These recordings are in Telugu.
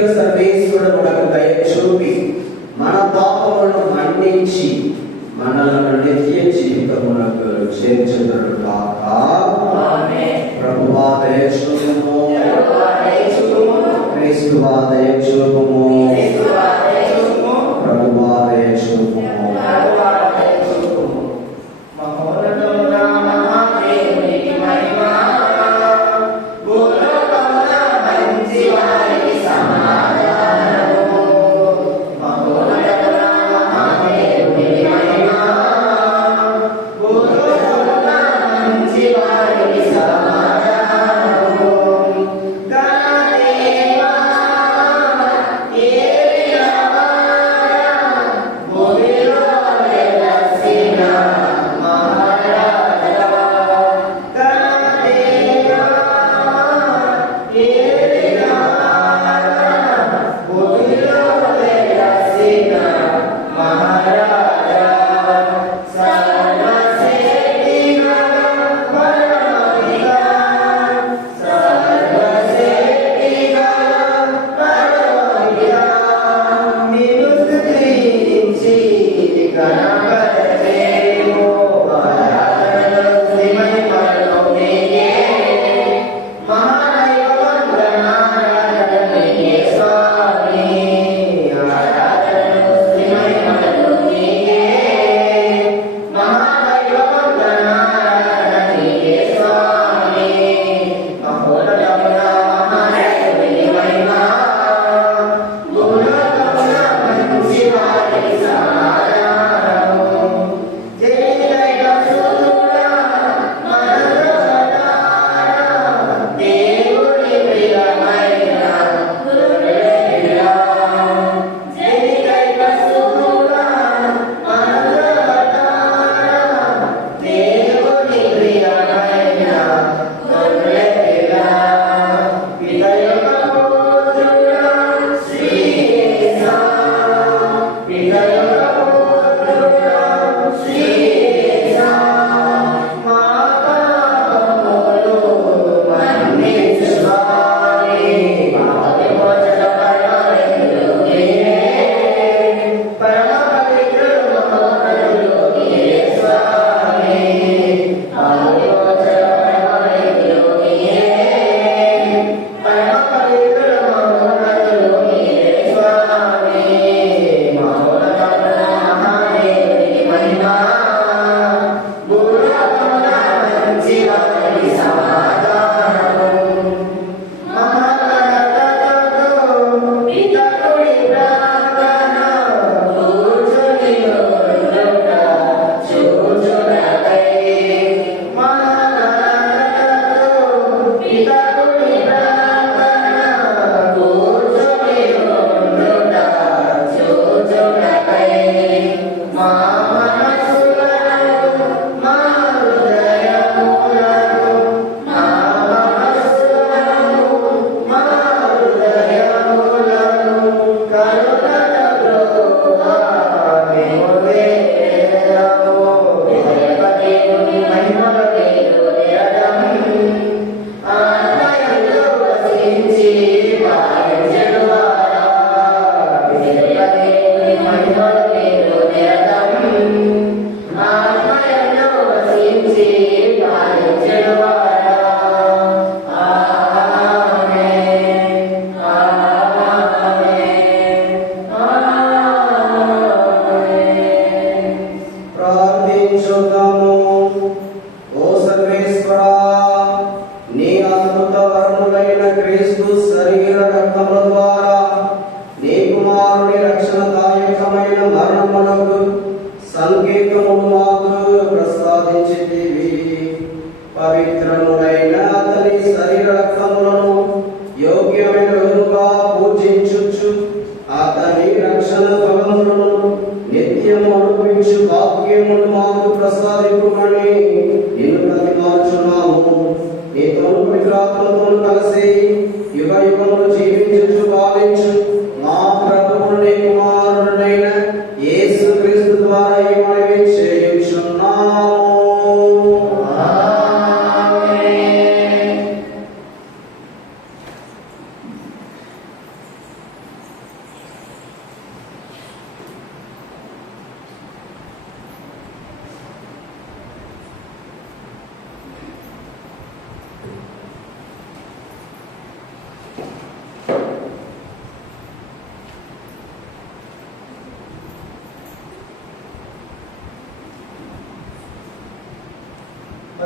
రీతిలో సర్వేశ్వరుడు మనకు దయ చూపి మన పాపములను మన్నించి మనలను నిత్య జీవితమునకు చేర్చుదురు కాక. ప్రభువా దయ చూపుము, క్రీస్తువా దయ చూపుము, ప్రభువా దయ చూపుము.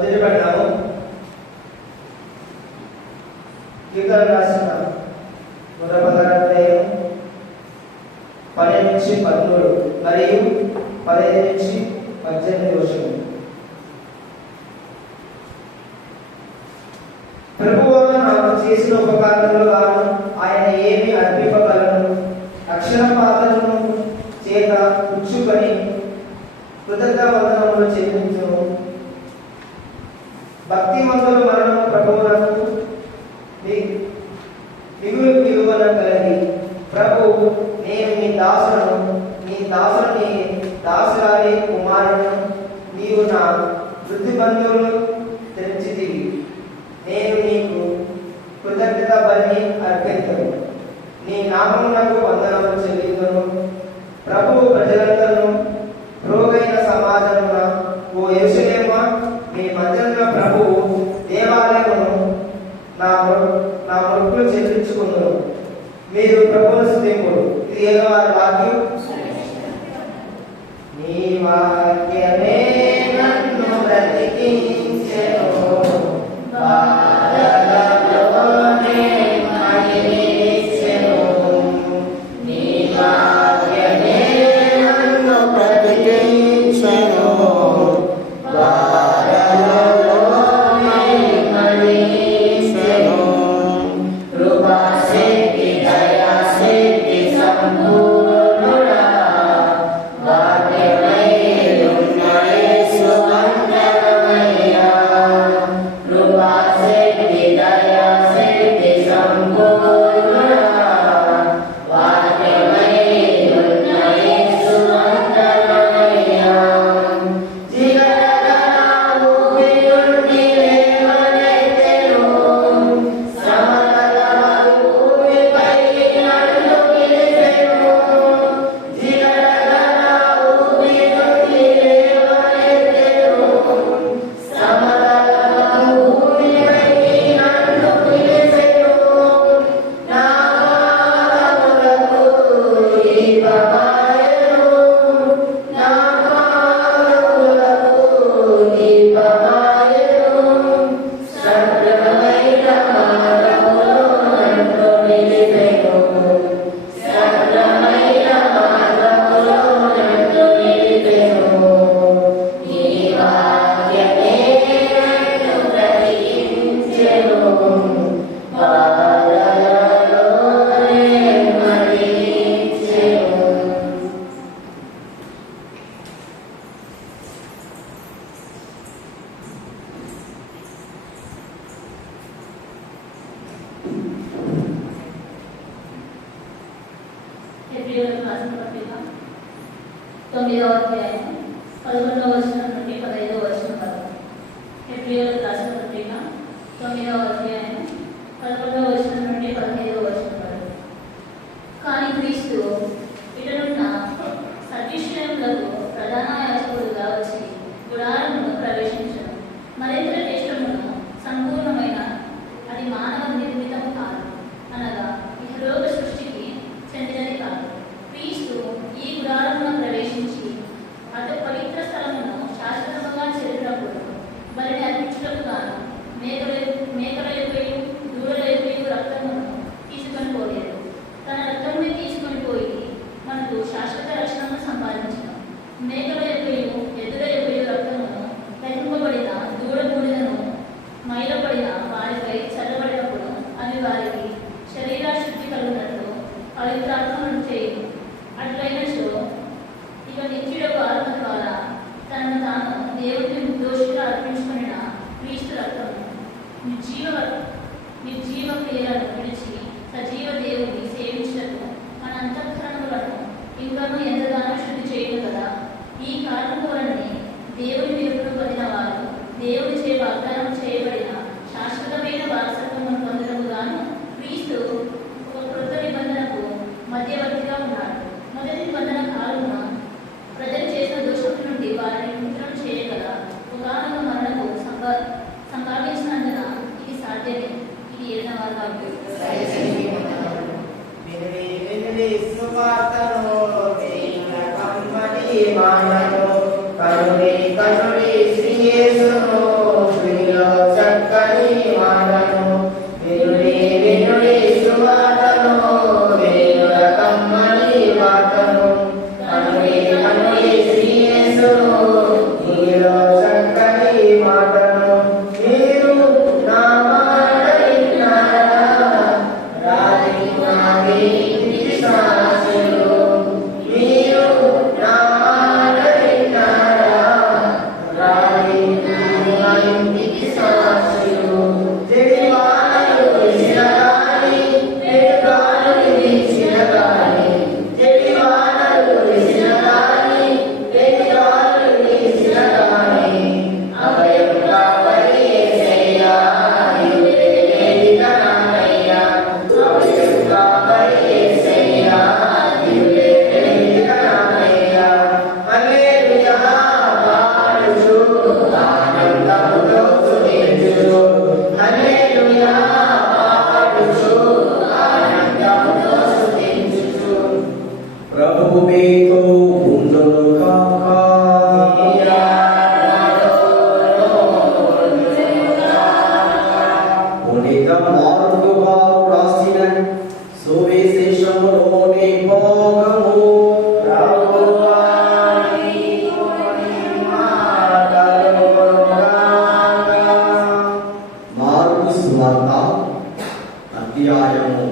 మొదటి పడ్డాము కీర్తన రాసిన 116 12 నుంచి 13 మరియు 15 నుంచి 18 వచనం. ప్రభువా నాకు చేసిన ఉపకారములు గాను ఆయన ఏమి అర్పింపగలను? అక్షరపాత్రను చేత పుచ్చుకొని కృతజ్ఞతావందనములు చెల్లించును. భక్తిమంతుల మరణము ప్రభువునకు మిగులు విలువన కలిగి, ప్రభు నేను నీ దాసురాలి కుమారుడు, నీవు నా వృద్ధి బంధువులు తెచ్చితివి. నేను నీకు కృతజ్ఞత బలి అర్పించను, నీ నామమునకు వందనములు చెల్లించును. ప్రభువు ప్రజలందరూ రోగైన సమాజమున ఓ యెరూషలేమా, మీ మధ్యన ప్రభువు దేవాలయమును నా మొక్కులు చెల్లించుకుందును. మీరు ప్రభువును స్తుతింపుడు. ఇది యెహోవా వాక్యం. నీ వాక్యమే నన్ను బ్రతికించెను, బాధలలోనే మహిమించెను. నీ వాక్యమే నన్ను బ్రతికించెను, బాధలలోనే మహిమించెను. కృపాశక్తి దయాశక్తి సంపూర్ణుడా, వాక్యమై ఉన్న యేసు వందనమయ్యా. కృపాశక్తి దయాశక్తి సంపూర్ణుడా, వాక్యమై ఉన్న యేసు వందనమయ్యా. జిగటగల ఊపిరి నుండి లేవనెత్తెను, శ్రమల ఊపిరిపై నన్ను నిలిపెను. జిగటగల ఊపిరి నుండి లేవనెత్తెను, శ్రమల ఊపిరిపై నన్ను నిలిపెను. నా పాదములకు దీపమాయెను, నా పాదములకు దీపమాయెను. సత్యమైన మార్గములో నన్ను నిలిపెను, సత్యమైన మార్గములో నన్ను నిలిపెను. నీ వాక్యమే నన్ను బ్రతికించెను, బాధలలోనే మహిమించెను. హెబ్రీయులకు రాసిన పత్రిక 9వ అధ్యాయం 11వ వచనం నుండి 15వ వచనం వరకు. హెబ్రీయులకు రాసిన పత్రిక 9వ అధ్యాయం 11వ వచనం నుండి 15వ వచనం వరకు. కానీ క్రీస్తు ఇటనున్న సర్వవిషయములకు ప్రధాన యాజకుడుగా వచ్చి గుడారమును ప్రవేశించను. మరింత శ్రేష్టమును సంపూర్ణమైన అది మానవ నిర్మితము కాదు, అనగా ఇహలోక సృష్టికి చెందినది కాదు. క్రీస్తు ఈ గుడారమును ప్రవేశించి అటు పవిత్ర స్థలమును శాశ్వతముగా చేరినప్పుడు బలిని అర్పించుటకు గాను మేకల యొక్కయు దూడల యొక్కయు రక్తమును తీసుకొని పోలేదు. తన రక్తముని తీసుకొని పోయి మనకు శాశ్వత రక్షణను సంపాదించను. మేకల యొక్కయు ఎద్దుల యొక్కయు రక్తమును దహింపబడిన దూడ బూడిదను మైలపడిన వారిపై చల్లబడినప్పుడు అవి వారికి శరీర శుద్ధి కలుగునట్లు పవిత్రాత్మను చేయు. అట్లయినచో ఇక నిత్యుడకు ఆత్మ ద్వారా తనను తాను దేవుడికి నిర్దోషిగా అర్పించుకున్న క్రీస్తు రక్తము నిర్జీవ క్రియలను విడిచి సజీవ దేవుడిని సేవించుటకు మన అంతఃకరణములను ఇంకనూ ఎంతగానో శుద్ధి చేయను కదా. ఈ కారణము వలనే దేవుని విరుపును పొందిన వారు దేవుడిచే వాగ్దానం చేయబడిన శాశ్వతమైన వారసత్వమును పొందడము గాను క్రీస్తు ఒక కృత నిబంధనకు మధ్యవర్తిగా ఉన్నాడు. మొదటి నిబంధన కాలమున ప్రజలు చేసిన దోషం నుండి వారిని ముద్రణ చేయగల ఒకనొక మరణకు సంభావించినందున ఇది సాధ్యమే. ఇది 7వ వాక్యం. కనుడి శ్రీ యేసును మార్కు గారు రాసిన సువిశేషములోని భాగము. మార్కు సువార్త అధ్యాయము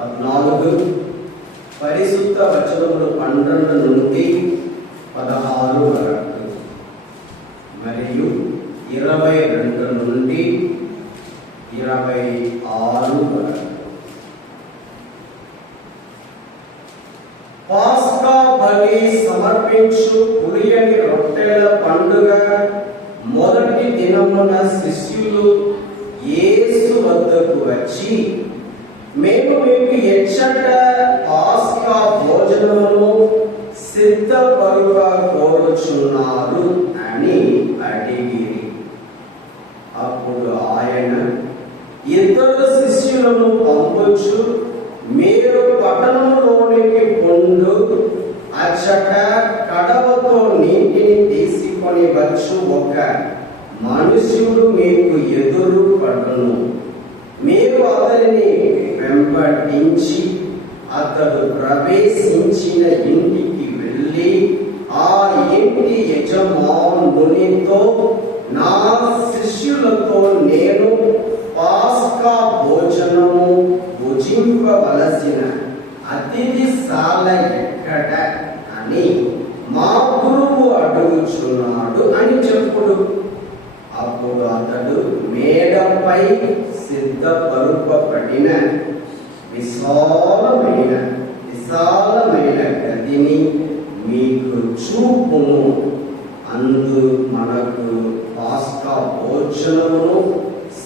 14 పరిశుద్ధ వచనములు 12 నుండి 16 వరకు మరియు 22 నుండి 26 వరకు. పాస్కా బలి సమర్పించు పులియని రొట్టెల పండుగ మొదటి దినమున శిష్యులు యేసు వద్దకు వచ్చి, మేము మీకు ఎచ్చట పాస్కా భోజనమును సిద్ధపరుగ కోరుచున్నారు అని అడిగిరి. అప్పుడు ఆయన ఇద్దరు శిష్యులను పంపుచు, మీరు పట్టణంలోనికి పొండు, అచ్చట కడవతో నీటిని తీసుకొని వచ్చు ఒక మనుష్యుడు మీకు ఎదురు పడును. మీరు అతనిని వెంబడించి అతడు ప్రవేశించిన ఇంటికి వెళ్ళి ఆ ఇంటి యజమానునితో, నా శిష్యులతో నేను పాస్కా భోజనము భుజింపవలసిన అతిథిశాల ఎక్కడ అని మా గురువు అడుగుచున్నాడు అని చెప్పుడు. అప్పుడు అతడు మేడపై సిద్ధపరుపబడిన విశాలమైన గదిని మీకు చూపును, అందు మనకు పాస్కా భోజనమును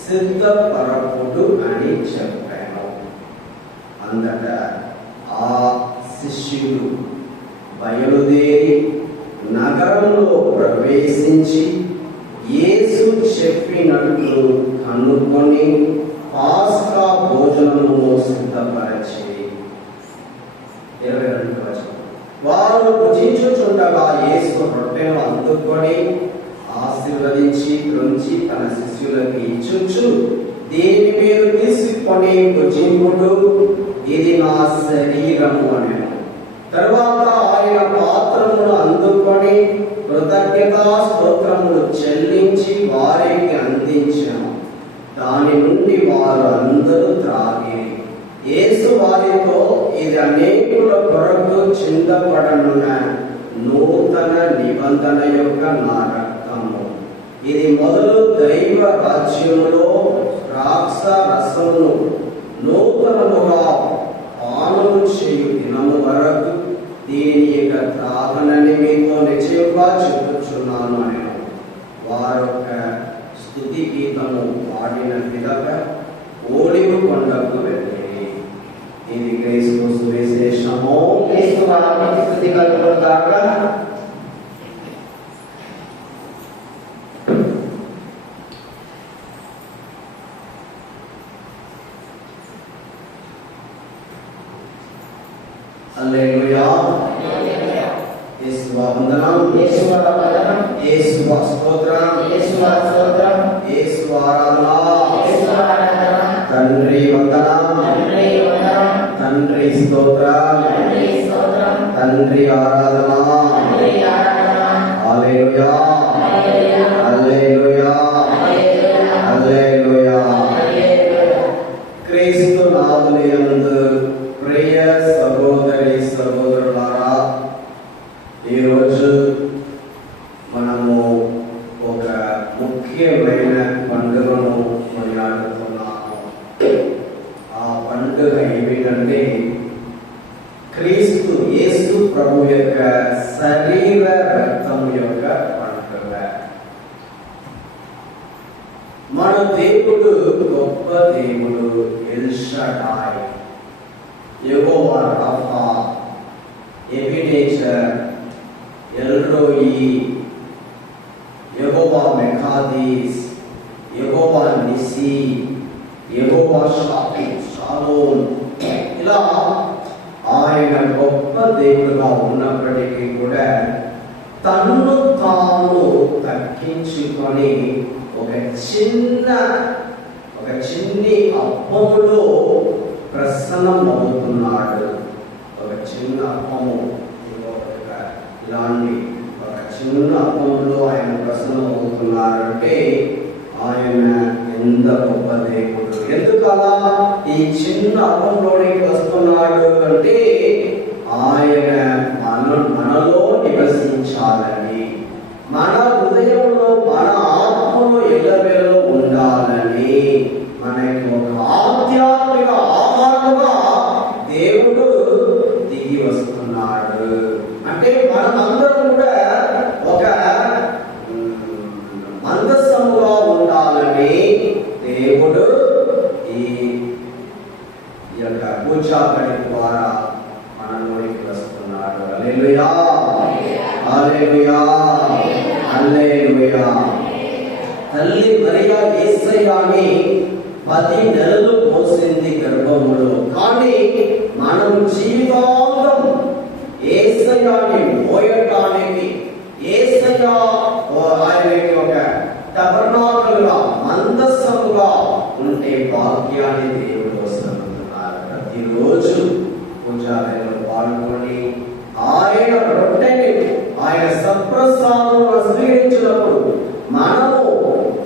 సిద్ధపరపుడు అని చెప్పాను. అందట ఆ శిష్యుడు బయలుదేరి నగరంలో ప్రవేశించి యేసు చెప్పినట్లు కనుక్కొని పాస్కా భోజనమును సిద్ధపరచి 22 వచనం. వారు భుజించుచుండగా యేసు రొట్టెను అందుకొని ఆశీర్వదించి త్రుంచి తన శిష్యులకు ఇచ్చుచు, దీనిని మీరు తీసుకొని భుజింపుడు, ఇది నా శరీరము అనెను. తరువాత ఆయన పాత్రమును అందుకొని కృతజ్ఞతా స్తోత్రములు చెల్లించి వారికి అందించాను. దాని నుండి వారు అందరూ త్రాగిరి. యేసు వారితో, ఇది అనేకుల కొరకు చిందపడనున్న నూతన నిబంధన యొక్క నా రక్తము. ఇది మొదలు దైవ రాజ్యములో ద్రాక్ష రసమును నూతనముగా పానము చేయు దినము వరకు దీనిని ఇక త్రాగనని మీతో నిశ్చయంగా చెప్పుచున్నాను అని వారొక స్తుతి గీతము పాడిన విధంగా ఓలివు కొండకు వెళ్ళి. ఇది క్రీస్తు సువిశేషము. క్రీస్తు నామమునకు స్తుతి కలుగును గాక. హల్లెలూయా. యేసువా వందనం, యేసువా వందనం, యేసువా స్తోత్రం, యేసువా స్తోత్రం, యేసువా ఆరాధన, యేసువా ఆరాధన. తండ్రి వందనం, తండ్రి వందనం, తండ్రి స్తోత్రం, తండ్రి స్తోత్రం, తండ్రి ఆరాధన. తండ్రి ఆరాధన. హల్లెలూయా, హల్లెలూయా, హల్లెలూయా, హల్లెలూయా, హల్లెలూయా. హల్లెలూయా. క్రీస్తు నాథుని యందు ప్రియ సహోదరి సహోదరులారా, ఈరోజు మనము ఒక ముఖ్యమైన పండుగను కొనియాడుతున్నాము. ఆ పండుగ ఏమిటంటే క్రీస్తు యేసు ప్రభు యొక్క శరీర రక్తం యొక్క పండుగ. మన దేవుడు గొప్ప దేవుడు, ఎల్ షడాయ్, యెహోవా రాఫా, ఎబినేజర్, ఎల్ రోయి, యెహోవా మెకాదీస్, యెహోవా నిసి, యెహోవా షాలోమ్. ఇలా ఆయన గొప్ప దేవుడుగా ఉన్నప్పటికీ కూడా తన్ను తాను తగ్గించుకొని ఒక చిన్న ఒక చిన్ని అప్పములో ప్రసన్నం అవుతున్నాడు. ఒక చిన్న అప్పము, ఇలాంటి ఒక చిన్న అప్పంలో ఆయన ప్రసన్నం అవుతున్నారంటే ఆయన ఎంత గొప్ప దేవుడు. ఎందుకలా ఈ చిన్న అప్పంలోనికి వస్తున్నాడు అంటే ఆయన మనలో నివసించాలని, మన హృదయంలో మన ఆత్మలో ఎల్లవేళలో ఉండాలని, మనకి ఒక ఆధ్యాత్మిక ఆహారముగా దేవుడు దిగి వస్తున్నాడు. అంటే మనమందరం కూడా ఒక మందస్సముగా ఉండాలని దేవుడు ఈ యొక్క పూజాపడి ద్వారా మనలోనికి వస్తున్నాడు. హల్లెలూయా, హల్లెలూయా, హల్లెలూయా. తల్లి మరియా యేసయ్యని 10 నెలలు మోసింది గర్భములో. కానీ మనం జీవితాంతం యేసయ్యని మోయటానికి, యేసయ్య ఆయనకి ఒక టబర్నాకలుగా, మందస్సముగా ఉంటే భాగ్యాన్ని దేవుడు వస్తున్నారు. ప్రతిరోజు పూజాలలో పాల్గొని ఆయన రొట్టెని, ఆయన సత్ప్రసాదం స్వీకరించినప్పుడు మనము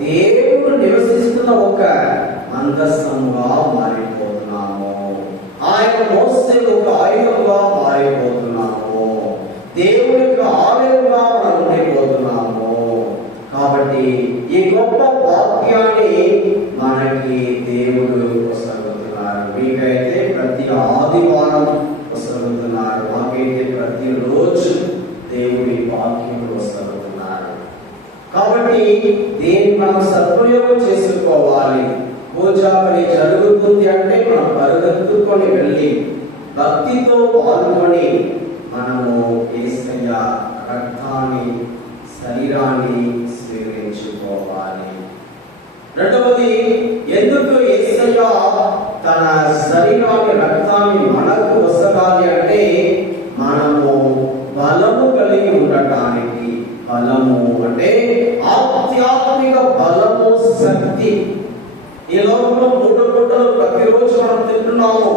దేవుడు నివసిస్తున్న ఒక మందస్సముగా మారిపోతున్నాము. ఆయన మోసే ఒక ఆయుధంగా మారిపోతున్నాము. దేవుడి యొక్క ఆలయంగా మనం ఉండిపోతున్నాము. కాబట్టి ఈ గొప్ప వాక్యాన్ని మనకి దేవుడు వసగుతున్నారు. మీకైతే ప్రతి ఆదివారం వసగుతున్నారు, మాకైతే ప్రతిరోజు దేవుడి వాక్యం వసగుతున్నారు. కాబట్టి దీన్ని మనం సద్వినియోగం చేసుకోవాలి. పూజాపడి జరుగుతుంది అంటే మనం పరిగెత్తుకొని వెళ్ళి భక్తితో పాల్గొని మనము యేసయ్య రక్తాన్ని, శరీరాన్ని స్వీకరించుకోవాలి. రెండవది, ఎందుకు యేసయ్య తన శరీరాన్ని, రక్తాన్ని మనకు వసగాలి అంటే మనము బలము కలిగి ఉండటానికి. బలము అంటే ఆధ్యాత్మిక బలము, శక్తి. ఈ లోకంలో 3 పూటలు ప్రతిరోజు మనం తింటున్నాము.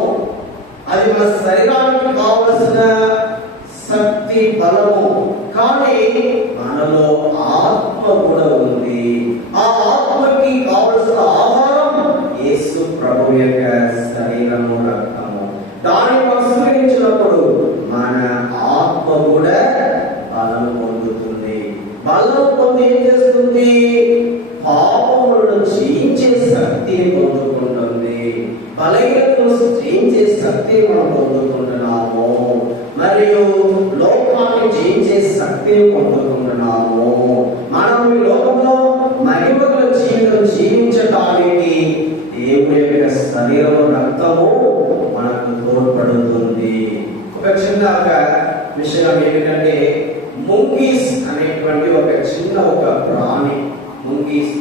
అది మన శరీరానికి కావలసిన శక్తి, బలము. కానీ మనలో ఆత్మ కూడా ఉంది. ఆ ఆత్మకి కావలసిన ఆహారం యేసు ప్రభు యొక్క శరీరము, రక్తము. దాన్ని మనం స్వీకరించినప్పుడు మన ఆత్మ కూడా బలం పొందుతుంది. బలం పొంది ఏం చేస్తుంది? పాపములను జయించే శక్తిని పొందుకుంటుంది. బలహీనతను జయించే శక్తిని మనం పొందుకుంటున్నాము. మరియు లోకాన్ని జయించే శక్తిని పొందుకుంటున్నాము. మనం ఈ లోకంలో మహిమగల జీవితం జీవించడానికి దేవుడి యొక్క శరీరం, రక్తము మనకు తోడ్పడుతుంది. ఒక చిన్న విషయం ఏంటంటే, ముంగీస్ అనేటువంటి ఒక చిన్న ప్రాణి, ముంగీస్.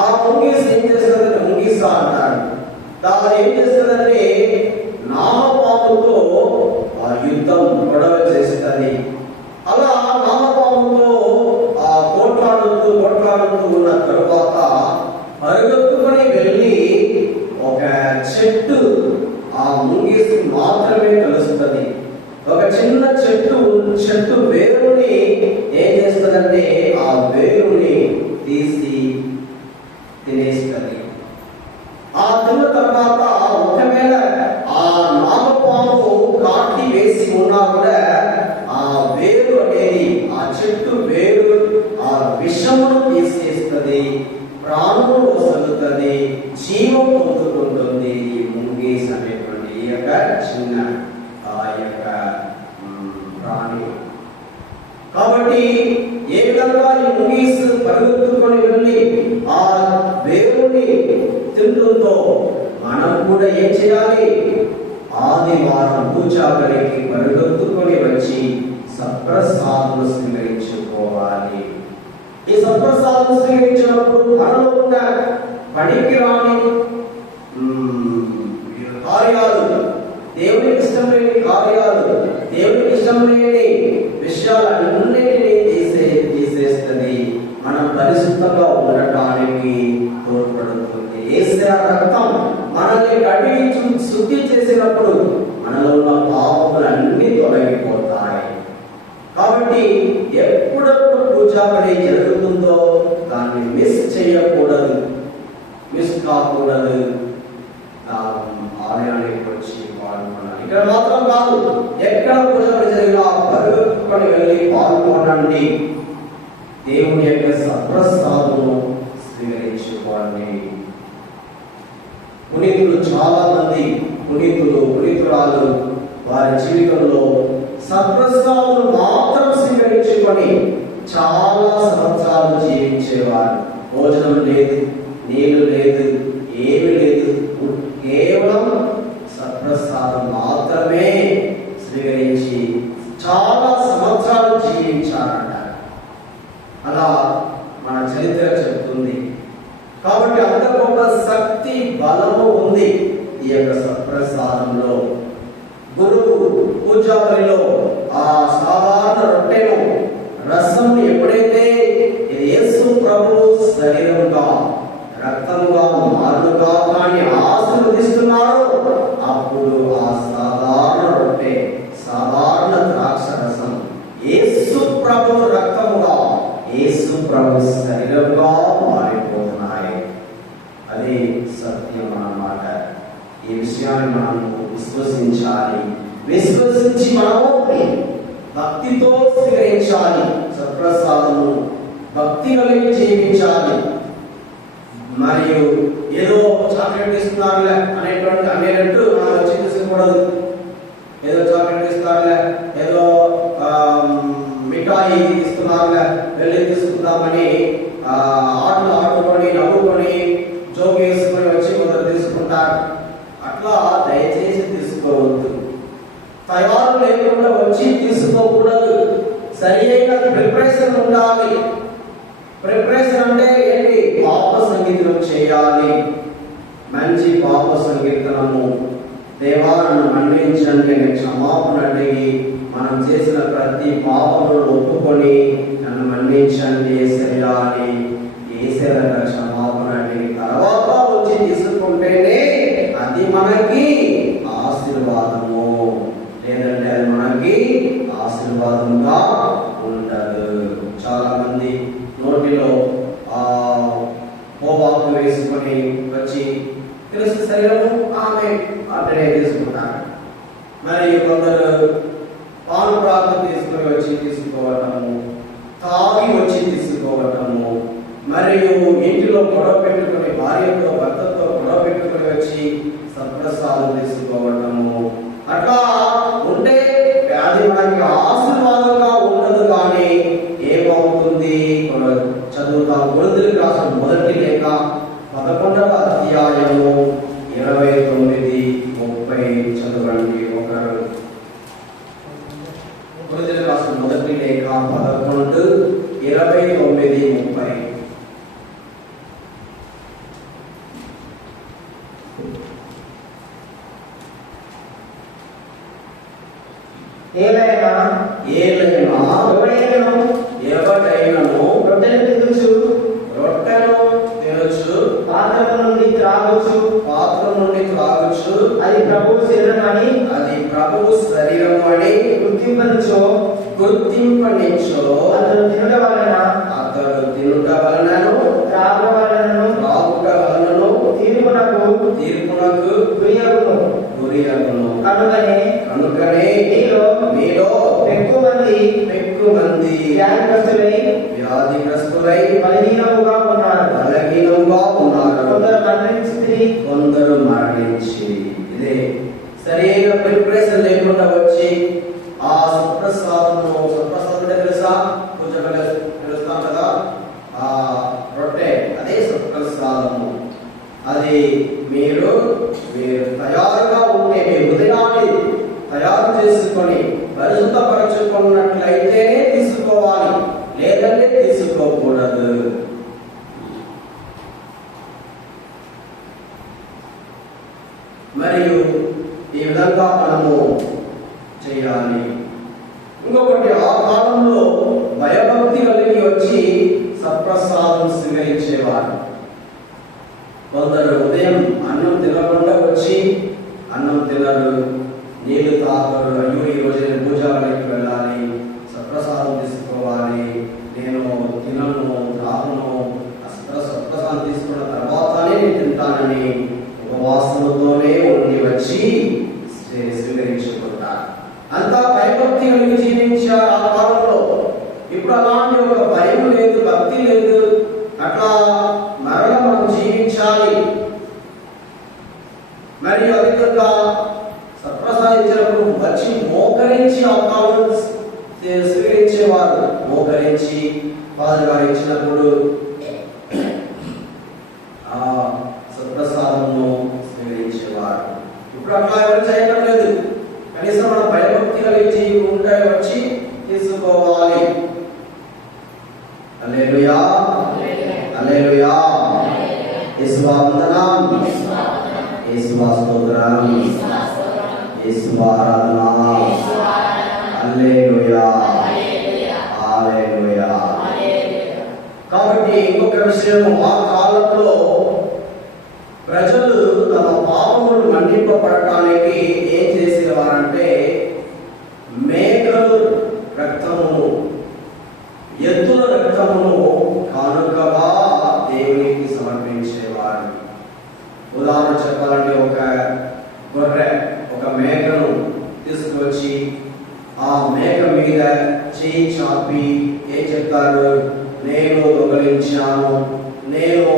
ఆ ముంగీస్ ఏం చేస్తుందంటే, ముంగీస అంటారు. దాని ఏం చేస్తుందంటే నాగపాముతో యుద్ధం, గొడవ చేస్తుంది. అలా నాగపాముతో కొట్లాడుతూ ఉన్న తరువాత పరిగెత్తుకొని వెళ్ళి ఒక చెట్టు, ఆ ముంగీస్ మాత్రమే కలుస్తుంది. ఒక చిన్న చెట్టు వేరుని ఏం చేస్తుందంటే ఆ వేరుని తీసి తినేస్తుంది. ఆ తిన్న తర్వాత ఒకవేళ ఆ నాగపాము కాటి వేసి ఉన్నా కూడా ఆ వేరు అనేది, ఆ చెట్టు వేరు ఆ విషమును తీసేస్తుంది, ప్రాణము వస్తుంది, జీవం పొందుకుంటుంది. ఈ ముంగీస్ అనేటువంటి ఈ యొక్క చిన్న ప్రాణి. కాబట్టి ఏ విధంగా ఈ ముంగీస్ పరిగెత్తుకొని వెళ్ళి ఆ వేరుని తింటుందో మనం కూడా ఏం చేయాలి? ఆదివారం పూజాపడికి పరిగెత్తుకొని వచ్చి సత్ప్రసాదం స్వీకరించుకోవాలి. ఈ సత్ప్రసాదం స్వీకరించినప్పుడు మనలో ఉన్న పనికిరాని కార్యాలు, దేవునికి ఇష్టం లేని కార్యాలు, దేవునికి ఇష్టం లేని విషయాలన్నిటినీ తీసేస్తుంది. మనం పరిశుద్ధంగా ఉండటానికి తోడ్పడుతుంది. యేసయ్య రక్తం మనల్ని కడిగి శుద్ధి చేసినప్పుడు మనలో ఉన్న పాపములన్నీ తొలగిపోతాయి. కాబట్టి ఎప్పుడెప్పుడు పూజా బలి జరుగుతుందో దాన్ని మిస్ చేయకూడదు, మిస్ కాకూడదు. ఆలయానికి వచ్చి పాల్గొనాలి. ఇక్కడ మాత్రం కాదు, ఎక్కడ పూజ బలి జరిగినా పరుగుకొని వెళ్ళి పాల్గొనండి. దేవుని యొక్క సప్రసాదమును స్వీకరించుకోండి. పునీతులు చాలా మంది పునీతురాలు వారి జీవితంలో సప్రసాదమును మాత్రం స్వీకరించుకొని చాలా సంవత్సరాలు జీవించేవారు. భోజనం లేదు, నీళ్లు లేదు, ఏమి లేదు, కేవలం సప్రసాదం మాత్రమే స్వీకరించి చాలా సంవత్సరాలు జీవించారంట. అలా మన చరిత్ర చెప్తుంది. కాబట్టి అంత గొప్ప శక్తి బలము ఉంది ఈ యొక్క సప్రసాదంలో. గురువు పూజా బలిలో ఆ సాధారణ రొట్టెను రసం ఎప్పుడైతే యేసు ప్రభువు శరీరముగా రక్తముగా మారుగా కానీ ఆశీర్వదిస్తున్నారో అప్పుడు ఆ సాధారణ రొట్టె సాధారణ ద్రాక్ష రసం యేసు ప్రభువు రక్తముగా యేసు ప్రభు శరీరముగా మారిపోతున్నాయి. అది సత్యం అన్నమాట. ఈ విషయాన్ని మనము విశ్వసించాలి. విశ్వసించి మనము భక్తితో స్వీకరించాలి. సత్ప్రసాదము భక్తి కలిగి జీవించాలి. మరియు ఏదో చాక్లెట్ ఇస్తున్నారులే అనేటట్టు మనం వచ్చి తీసుకోకూడదు. ఏదో చాక్లెట్ ఇస్తారులే, ఏదో మిఠాయి ఇస్తున్నారులే వెళ్ళి తీసుకుందామని ఆటలు ఆడుకొని నవ్వుకొని జోక్ వేసుకొని వచ్చి మొదలు తీసుకుంటారు. అట్లా దయచేసి తీసుకోవద్దు. తయారు లేకుండా వచ్చి తీసుకోకూడదు. సరి అయిన ప్రిపరేషన్ ఉండాలి. ప్రిపరేషన్ అంటే ఏంటి? పాప సంగీతం చేయాలి. మంచి పాప సంకీర్తనము, దేవా నన్ను మన్నించండి అని క్షమాపణ అడిగి మనం చేసిన ప్రతి పాపమును ఒప్పుకొని నన్ను మన్నించండి యేసయ్యా అని యేసయ్య క్షమాపణ అడిగి తర్వాత వచ్చి తీసుకుంటేనే అది మనకి ఆశీర్వాదము. లేదంటే అది మనకి ఆశీర్వాదంగా ఉండదు. చాలా మంది నోటిలో పోవాకు వేసుకొని వచ్చి తెలుసు శరీరము ఆమె అక్కడే తీసుకుంటారు. మరి కొందరు పాలు ప్రాంతం తీసుకొని వచ్చి తీసుకోవటము, తాగి వచ్చి తీసుకోవటము, మరియు ఇంటిలో గొడవ పెట్టుకుని భార్యతో భర్తతో గొడవ పెట్టుకుని వచ్చి సత్ప్రసాదం తీసుకోవటము. అట్లా ఉంటే అది మనకి ఆశీర్వాదంగా ఉండదు. కానీ ఏమవుతుంది? చదువుతాం. కొరింథీయులకు రాసిన మొదటి లేఖ 11వ అధ్యాయము 29-30 చదవండి ఒకరు. కొరింథీయులకు రాసిన మొదటి లేఖ 11, 29, 30. ఎవడైనను రొట్టెను తినొచ్చు, పాత్రము నుండి త్రాగొచ్చు, అది ప్రభువు శరీరం అని గుర్తింపనిచ్చో అతడు తినుట వలనను త్రాగుట వలనను తీర్పునకు గురియగును. కనుకనే మీలో ఎక్కువ మంది వ్యాధిగ్రస్తులై బలహీనముగా ఉన్నారు. కొందరు మరణించి. ఇదే సరైన ప్రిపరేషన్ లేకుండా వచ్చి ఆ సత్ప్రసాదం అంటే తెలుసా? పూజ తెలుస్తాం కదా, ఆ రొట్టె అదే సత్ప్రసాదము. అది మీరు తయారుగా ఉంటే మీ హృదయాన్ని తయారు చేసుకొని పరిశుద్ధపరచుకున్నట్లయితేనే తీసుకోవాలి, లేదంటే తీసుకోకూడదు. మరియు ఈ విధంగా మనము చేయాలి. ఇంకొకటి, ఆ కాలంలో భయభక్తి కలిగి వచ్చి సత్ప్రసాదం స్వీకరించేవారు. కొందరు ఉదయం అన్నం తినకుండా వచ్చి అన్నం తినరు, నీళ్లు తాగరు. అయ్యో ఈ రోజు నేను పూజాలకి వెళ్ళాలి, సత్ప్రసాదం తీసుకోవాలి, నేను తినను తాగను, సత్ప్రసాదం తీసుకున్న తర్వాతనే నేను తింటానని ఉపవాసంతోనే ఉండి వచ్చి స్వీకరించుకుంటారు. అంతా భయభక్తి కలిగి జీవించారు ఆ కాలంలో. ఇప్పుడు అలాంటి ఒక భయం లేదు, భక్తి లేదు. అట్లా మరల మనం జీవించాలి. మరియు అధికంగా సత్ప్రసాదించినప్పుడు వచ్చి మోకరించి ఆ కాలంలో స్వీకరించేవారు. మోకరించి ఫాదర్ గారు ఇచ్చినప్పుడు ఆ సత్ప్రసాదము స్వీకరించేవారు. ఇప్పుడు అట్లా ఎవరు చేయడం లేదు. కనీసం మనం భయభక్తి కలిగి ఉంటే వచ్చి తీసుకోవాలి. హల్లెలూయా, హల్లెలూయా. యేసువా వందనం, యేసువా స్తోత్రం, యేసువా ఆరాధన. హల్లెలూయా, హల్లెలూయా. కాబట్టి ఇంకొక విషయం, ఆ కాలంలో ప్రజలు తమ పాపములు మన్నింపబడటానికి ఏం చేసేవారంటే మేకలు రక్తమును, ఎద్దుల రక్తమును కానుకగా దేవునికి సమర్పించేవారు. ఉదాహరణ చెప్పాలంటే ఒక గొర్రె, ఒక మేకను తీసుకొచ్చి ఆ మేక మీద చేయి చాపి ఏం చెప్తారు, నేను దొంగలించాను, నేను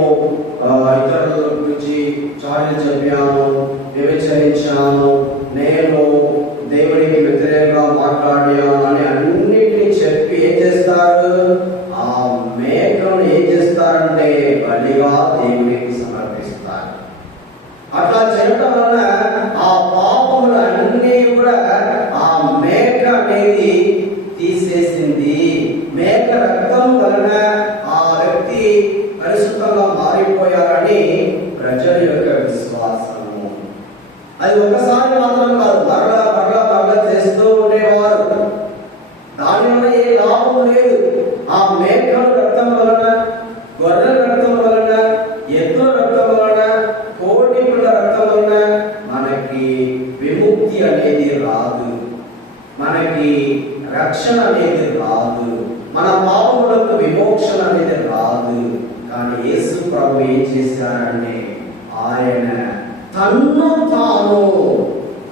ఇతరుల గురించి చాడీలు చెప్పాను, వ్యభిచరించాను, నేను దేవుడికి వ్యతిరేకంగా మాట్లాడాను అని అన్నిటినీ చెప్పి ఏం చేస్తారు, ఆ మేకను ఏం చేస్తారంటే బలిగా దేవుడికి సమర్పిస్తారు. అట్లా చేయడం వలన ఆ పాపములు అన్నీ కూడా ఆ మేక అనేది తీసేసింది. మేక రక్తం వలన ఆ వ్యక్తి పరిశుద్ధంగా మారిపోయారని ప్రజల యొక్క విశ్వాసము. అది ఒకసారి మాత్రం కాదు, మరలా మరలా మరలా చేస్తూ ఉండేవారు. దానివల్ల ఏ లాభం లేదు. ఆ మేకల రక్తం వలన, గొర్రెల రక్తం వలన, ఎద్దుల రక్తం వలన, కోడి పిల్ల రక్తం వలన మనకి విముక్తి అనేది రాదు, మనకి రక్షణ అనేది రాదు, మన పాపములకు విమోచన అనేది రాదు. కానీ యేసు ప్రభు ఏం చేశారంటే ఆయన తన్ను తాను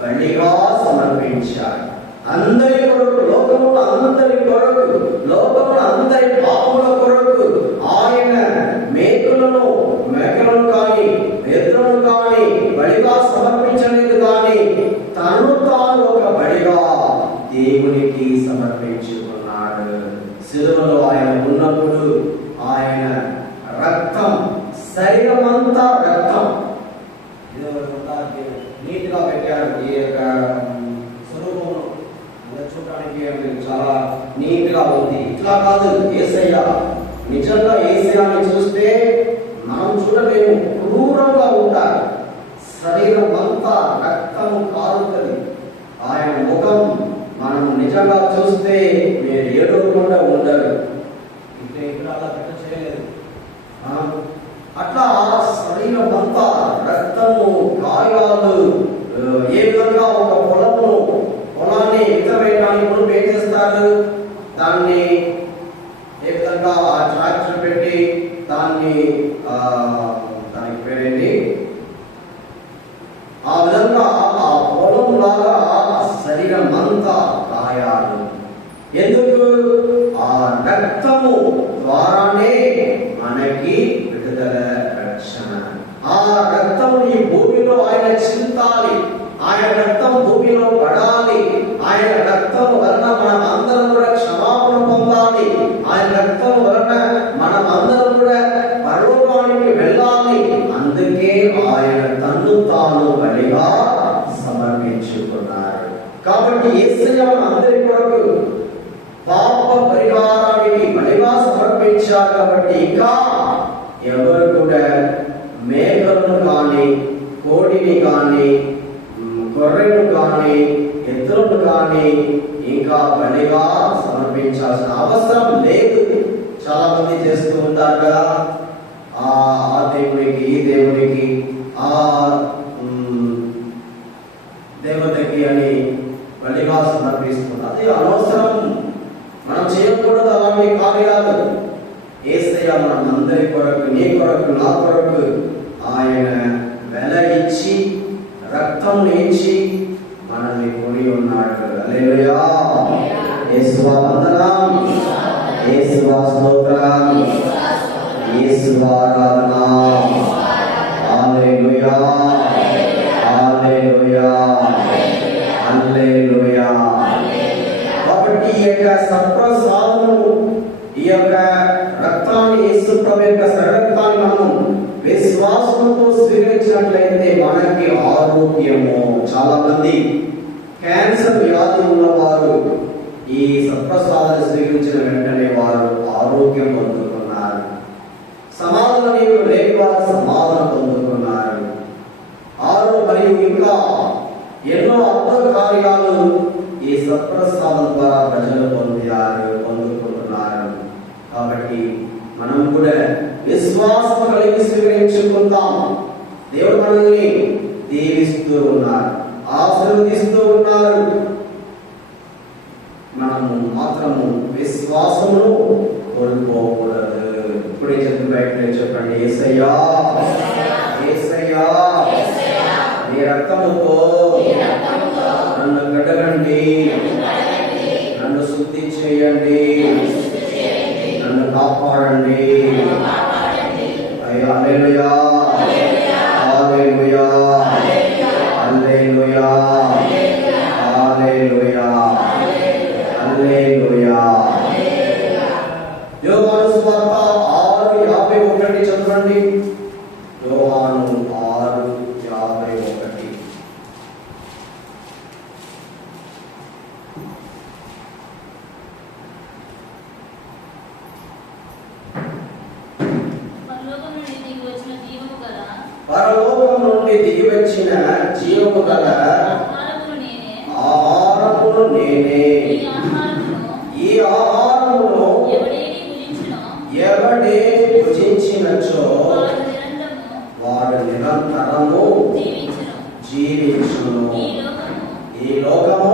బలిగా సమర్పించారు. అందరి కొరకు, లోకములో అందరి కొరకు, లోకములో అందరి పాపముల కొరకు ఆయన మేకలను కానీ ఎద్దులను కానీ బలిగా సమర్పించలేదు. కానీ తను తాను ఒక బలిగా దేవునికి సమర్పించుకున్నాడు. శిలువలో ఆయన ఉన్నప్పుడు ఆయన రక్తం, శరీరమంతా రక్తం, నీట్గా పెట్టారు. ఈ యొక్క స్వరూపం చూడడానికి చాలా నీట్గా ఉంది. ఇట్లా కాదు, యేసయ్య నిజంగా యేసయ్యని చూస్తే మనం చూడలేము, క్రూరంగా ఉంటారు. శరీరం అంతా రక్తం కారుతుంది. ఆయన ముఖం మనం నిజంగా చూస్తే మీరు ఏడవకుండా ఉండరు. ఇక్కడ అలా పెట్ట చేయలేదు. అట్లా శరీరం అంతా రక్తము, గాయాలు. ఏ విధంగా ఒక పొలాన్ని విత్తవేయడానికి ముందు ఏం చేస్తారు, దాన్ని ఏ విధంగా ఆ ట్రాక్టర్ పెట్టి దానికి పేరేంటి, ఆ విధంగా ఆ పొలం లాగా శరీరం అంతా గాయాలు. ఎందుకు? ఆ రక్తము ద్వారానే మనకి విడుదల, రక్షణ. ఆ రక్తం ఈ భూమిలో ఆయన చింతాలి, ఆయన రక్తం భూమిలో పడాలి, ఆయన రక్తం వలన మనం అందరం కూడా క్షమాపణ పొందాలి, ఆయన రక్తం వలన మనం అందరం కూడా పరలోకానికి వెళ్ళాలి. అందుకే ఆయన తన్ను తాను బలిగా సమర్పించుకున్నారు. కాబట్టి యేసయ్య అందరి కొరకు పాప పరిహారానికి బలిగా సమర్పించారు. కాబట్టి ఇంకా ఎవరు కూడా మేకలను కానీ, కోడిని కానీ, గొర్రెను కానీ, ఎద్దులను కానీ ఇంకా బలిగా సమర్పించాల్సిన అవసరం లేదు. చాలా మంది చేస్తూ ఉంటారు కదా, ఆ దేవుడికి ఈ దేవుడికి ఆ దేవతకి అని బలిగా సమర్పిస్తుంది. అది అనవసరం. మనం చేయకూడదు అలాంటి కార్యాలు. యేసయ్య మనందరి కొరకు, నీ కొరకు, నా కొరకు ఆయన వెల ఇచ్చి రక్తం ఇచ్చి మనల్ని కొని ఉన్నాడు. హల్లెలూయా. యేసువా వందనం, యేసువా స్తోత్రం, యేసువా ఆరాధన. హల్లెలూయా, హల్లెలూయా, హల్లెలూయా. కాబట్టి ఈ యొక్క సత్ప్రసాదము, ఈ యొక్క రక్తాన్ని, యేసు ప్రభు యొక్క రక్తాన్ని మనం విశ్వాసంతో స్వీకరించినట్లయితే మనకి ఆరోగ్యము. చాలా మంది క్యాన్సర్ వ్యాధి ఉన్నవారు ఈ సత్ప్రసాదాన్ని స్వీకరించిన వెంటనే వారు ఆరోగ్యం పొందుతున్నారు. సమాధానం లేని వారు సమాధానం పొందుతున్నారు. మరియు ఇంకా ఎన్నో అద్భుత కార్యాలు ఈ సత్ప్రసాదం ద్వారా ప్రజలు పొందుకుంటున్నారు. కాబట్టి మనం కూడా విశ్వాసం కలిగి స్వీకరించుకుందాం. దేవుడు మనల్ని దీవిస్తూ ఉన్నారు, ఆశీర్వదిస్తూ ఉన్నారు. మనము మాత్రము విశ్వాసమును కోల్పోకూడదు. ఇప్పుడే చెప్పి బయట చెప్పండి, యేసయ్యా, యేసయ్యా, నీ రక్తముతో నన్ను కడగండి, నన్ను శుద్ధి చేయండి, నన్ను కాపాడండి. హల్లెలూయా, హల్లెలూయా, హల్లెలూయా, హల్లెలూయా, హల్లెలూయా. యోహాను సువార్త 6:51 చదవండి. యోహాను 6:51. పరలోకం నుండి దిగి వచ్చిన జీవము గల ఆహారమును నేనే. ఈ ఆహారమును ఎవడే భుజించినచో వాడు నిరంతరము జీవించును. ఈ లోకము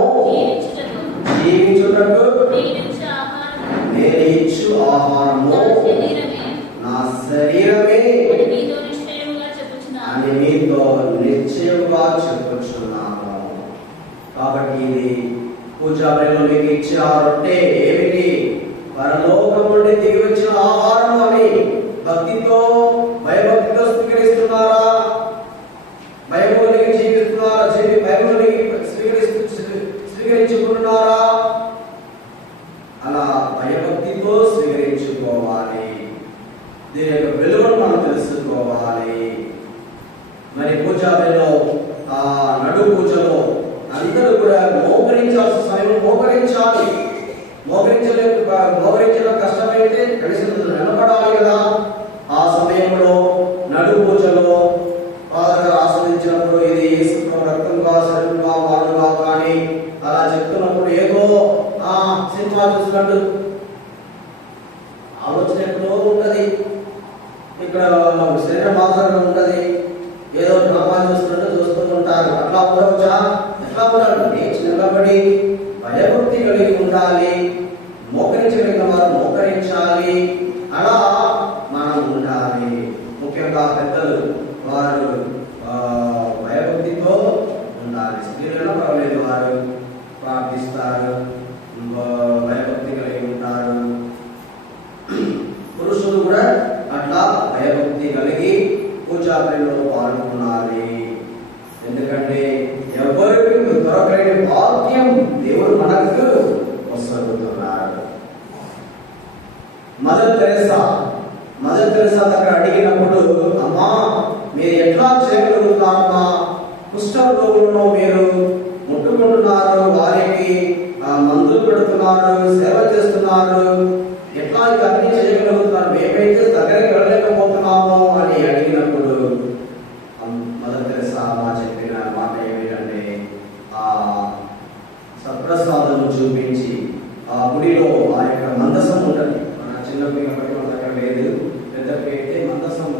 జీవించుటకు నేను ఇచ్చు ఆహారము నా శరీరమే అని మీతో నిశ్చయముగా చెప్పుచున్నాను. కాబట్టి ఇది పూజా బలిలో మీకు ఇచ్చే ఆ రొట్టె ఏమిటి? పరలోకం నుండి దిగి వచ్చిన ఆహారం అని భక్తితో, భయభక్తితో స్వీకరిస్తున్నారా? భయము కలిగి జీవిస్తున్నారా? భయము కలిగి స్వీకరించుకుంటున్నారా? అలా భయభక్తితో స్వీకరించుకోవాలి. దీని యొక్క వెలుగును మనం తెలుసుకోవాలి. మరి పూజాలో నడు పూజలో అందరూ కూడా మోకరించాల్సిన సమయం మోకరించాలి. మోకరించడం కష్టమైతే కనీసం నిలబడాలి కదా. ఆ సమయంలో నడు పూజలో బాగా ఆస్వాదించినప్పుడు ఇది యేసు రక్తంగా, శరీరంగా, మారుగా కానీ అలా చెప్తున్నప్పుడు ఏదో సినిమా చూసినట్టు ఆలోచన ఎక్కడో ఉంటది. ఇక్కడ శరీరం మాత్రమే ఉంటది. ఏదో డ్రామా చూస్తూ ఉంటారు. అట్లా ఉండవచ్చా? ఎట్లా ఉండాలి? నిలబడి భయభక్తి కలిగి ఉండాలి. మోకరించగలిగిన వారు మోకరించాలి. అలా మనం ఉండాలి. ముఖ్యంగా పెద్దలు వారు భయభక్తితో ఉండాలి. స్త్రీలను పర్వాలేదు, వారు ప్రార్థిస్తారు, భయభక్తి కలిగి ఉంటారు. పురుషులు కూడా అట్లా భయభక్తి కలిగి పూజాపరిలో పాల్గొనాలి. ఎందుకంటే ఎవరికి దొరకలేని భాగ్యం దేవుడు మనకు వసగుతున్నారు. మదర్ తెరెసా దగ్గర అడిగినప్పుడు, అమ్మా మీరు ఎట్లా చేయగలుగుతారమ్మా? కుష్ఠరోగులను మీరు ముట్టుకుంటున్నారు, వారికి మందులు పెడుతున్నారు, సేవ చేస్తున్నారు, ఎట్లా ఇవన్నీ చేయగలుగుతున్నారు? మేమైతే దగ్గరికి వెళ్ళలేకపోతున్నాము అని అడిగినప్పుడు మదర్ తెరెసా చెప్పిన మాట ఏమిటంటే, ఆ సత్ప్రసాదం చూపించి ఆ గుడిలో ఆ యొక్క మందసం ఉంటుంది. మన చిన్నపిల్లలకి మన దగ్గర లేదు, పెద్దకి అయితే మందసం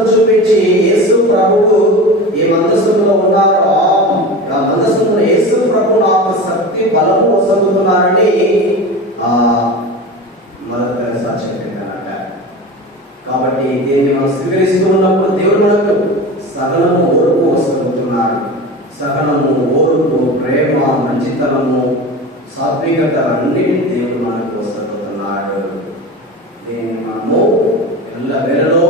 మందసం చూపించి యేసు ప్రభువు ఏ మందసంలో ఉన్నారో ఆ మందసంలో యేసు ప్రభు నాకు శక్తి బలము వసగుతున్నారని మొదటి సాక్ష్యం పెట్టారట. కాబట్టి దీన్ని మనం స్వీకరిస్తూ ఉన్నప్పుడు దేవుడు మనకు సహనము ఓర్పు వసగుతున్నాడు. సహనము, ఓర్పు, ప్రేమ, మంచితనము, సాత్వికత అన్నిటిని దేవుడు మనకు వసగుతున్నాడు. దీన్ని మనము ఎల్లవేళలో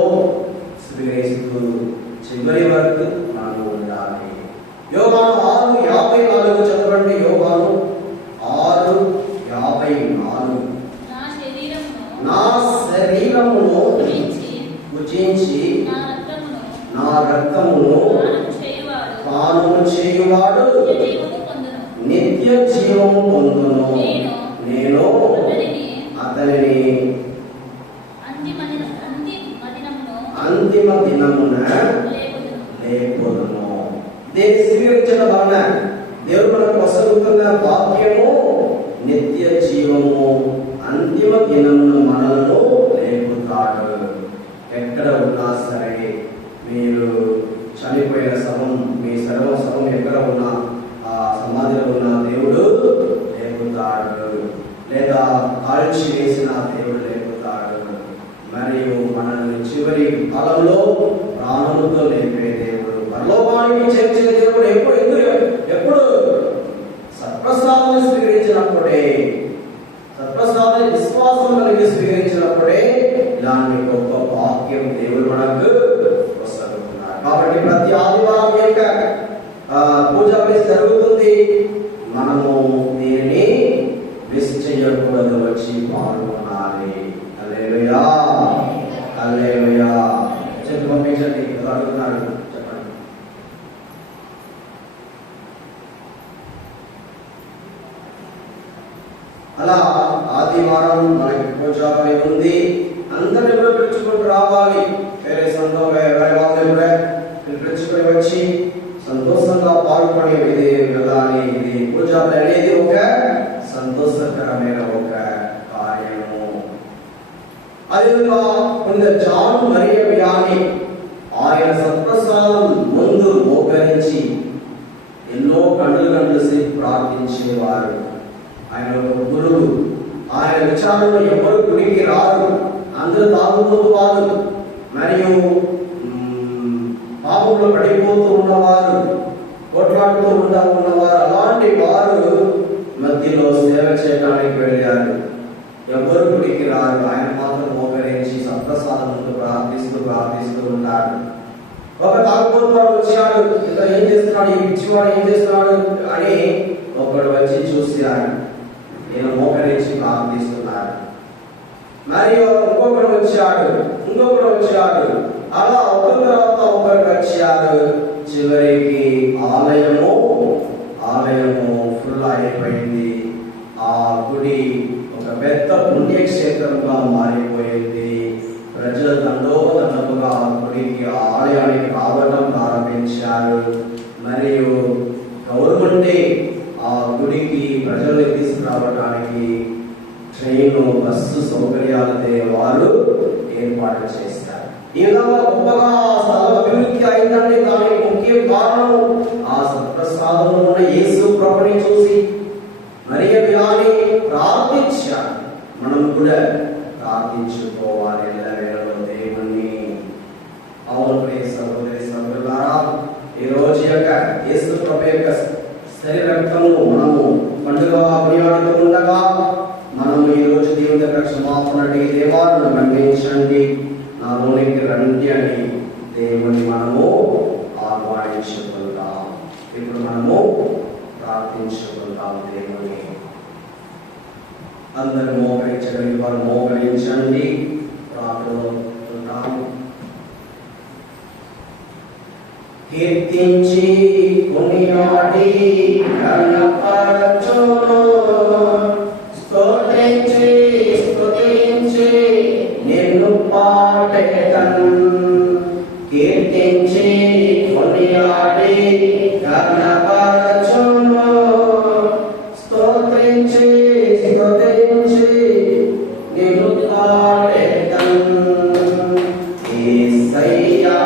స్వీకరిస్తూ చివరి వరకు మనము ఉండాలి. యోహాను 6:54 చదవండి. యోహాను 6:54 నా శరీరమును భుజించి నా రక్తమును పానము చేయువాడు నిత్య జీవము పొందును. నేను అతనిని అంతిమ దినమున లేపుదును. దేని స్వీకరించిన వలన దేవుడు మనకు వసగుతున్న వాక్యము నిత్య జీవము, అంతిమ దినమున మనలను లేపుతాడు. ఎక్కడ ఉన్నా సరే, మీరు చనిపోయిన శవం, మీ శవం ఎక్కడ ఉన్నా ఆ సమాధిలో ఉన్న దేవుడు లేపుతాడు. లేదా కాల్చి వేసిన దేవుడు లేపుతాడు. మరియు మనల్ని చివరి కాలంలో ప్రాణములతో లేపే దేవుడు, పరలోకానికి చేర్చిన దేవుడు ఎప్పుడు సత్ప్రసాదాన్ని స్వీకరించినప్పుడే, సత్ప్రసాదాన్ని విశ్వాసం కలిగి స్వీకరించినప్పుడే ఇలాంటి గొప్ప వాక్యం దేవుడు మనకు వసగుతున్నారు. కాబట్టి ప్రతి ఆదివారం యొక్క పూజ జరుగుతుంది. మనము దీనిని మిస్ చేయకూడదు, వచ్చి పాల్గొనాలి. హల్లెలూయా, హల్లెలూయా. చెప్పి పంపించండి. అడుగుతున్నాడు, చెప్పండి. అలా ఆదివారం మనకి పూజా పని ఉంది. అందరినీ కూడా పిలుచుకుంటూ రావాలి. వేరే సంతో వేరే వాళ్ళని కూడా పిలుచుకొని వచ్చి సంతోషంగా పాల్గొనేది కదా. ఇది పూజ అనేది ఒక సంతోషకరమైన ఒక కార్యము. అదేవిధంగా పునీత జాన్ మరియ వియాని ఆయన సత్ప్రసాదం ముందు మోకరించి ఎన్నో గంటలు సేపు ప్రార్థించేవారు. ఆయన ఒక గురువు. ఆయన విచారణలో ఎవరు గుడికి రారు, అందరూ తాగుబోతు వారు, మరియు పాపంలో పడిపోతూ ఉన్నవారు, కొట్లాడుతూ ఉన్నవారు, అలాంటి వారు మధ్యలో సేవ చేయడానికి వెళ్ళారు. ఎవరు గుడికి రారు, ఆయన మాత్రం మోకరించి సత్ప్రసాదం ముందు ప్రార్థిస్తూ ఉంటాడు. ఒక తాగుబోతు వాడు వచ్చాడు, ఇతను ఏం చేస్తున్నాడు, ఈ పిచ్చివాడు ఏం చేస్తున్నాడు అని ఒకడు వచ్చి చూశాడు. నేను మోకరించి ప్రార్థిస్తున్నాడు. మరియు ఇంకొకడు వచ్చాడు. అలా ఒక తర్వాత ఒకరు వచ్చారు. చివరికి ఆలయము ఫుల్ అయిపోయింది. ఆ గుడి ఒక పెద్ద పుణ్యక్షేత్రంగా మారిపోయింది. ప్రజలు దండోదండముగా గుడికి, ఆలయానికి రావడం ప్రారంభించారు. మరియు గవర్నమెంటే ఆ గుడికి ప్రజల్ని తీసుకురావడానికి ట్రైన్, బస్సు సౌకర్యాలతో వారు ఏర్పాటు చేస్తారు. ఈ విధంగా గొప్పగా స్థలం అభివృద్ధి అయిందంటే దానికి ముఖ్య కారణం ఆ సత్ప్రసాదం ఉన్న యేసు ప్రభుని చూసి మరియ వియాని ప్రార్థించారు. మనం కూడా ప్రార్థించుకోవాలి ఎల్లవేళలో దేవుణ్ణి. అవును ప్రియ సహోదరి సహోదరులారా, ఈ రోజు యొక్క యేసు ప్రభు యొక్క శరీర రక్తము మనము పండుగ కొనియాడుతూ ఉండగా మనము ఈ రోజు దేవుని దగ్గర క్షమాపణ అడిగి, దేవాలను మన్నించండి, నాలోనికి రండి అని దేవుని మనము ఆహ్వానించుకుందాం. ఇప్పుడు మనము ప్రార్థించుకుందాం దేవుని. అందరూ మోకరించగలిగి వారు మోకరించండి, ప్రార్థనలో. కీర్తించి కొనియాడి కనపరచును, స్తుతించి నిన్ను పాడెదన్. కీర్తించి కొనియాడి కనపరచును, స్తుతించి నిన్ను పాడెదన్. యేసయ్యా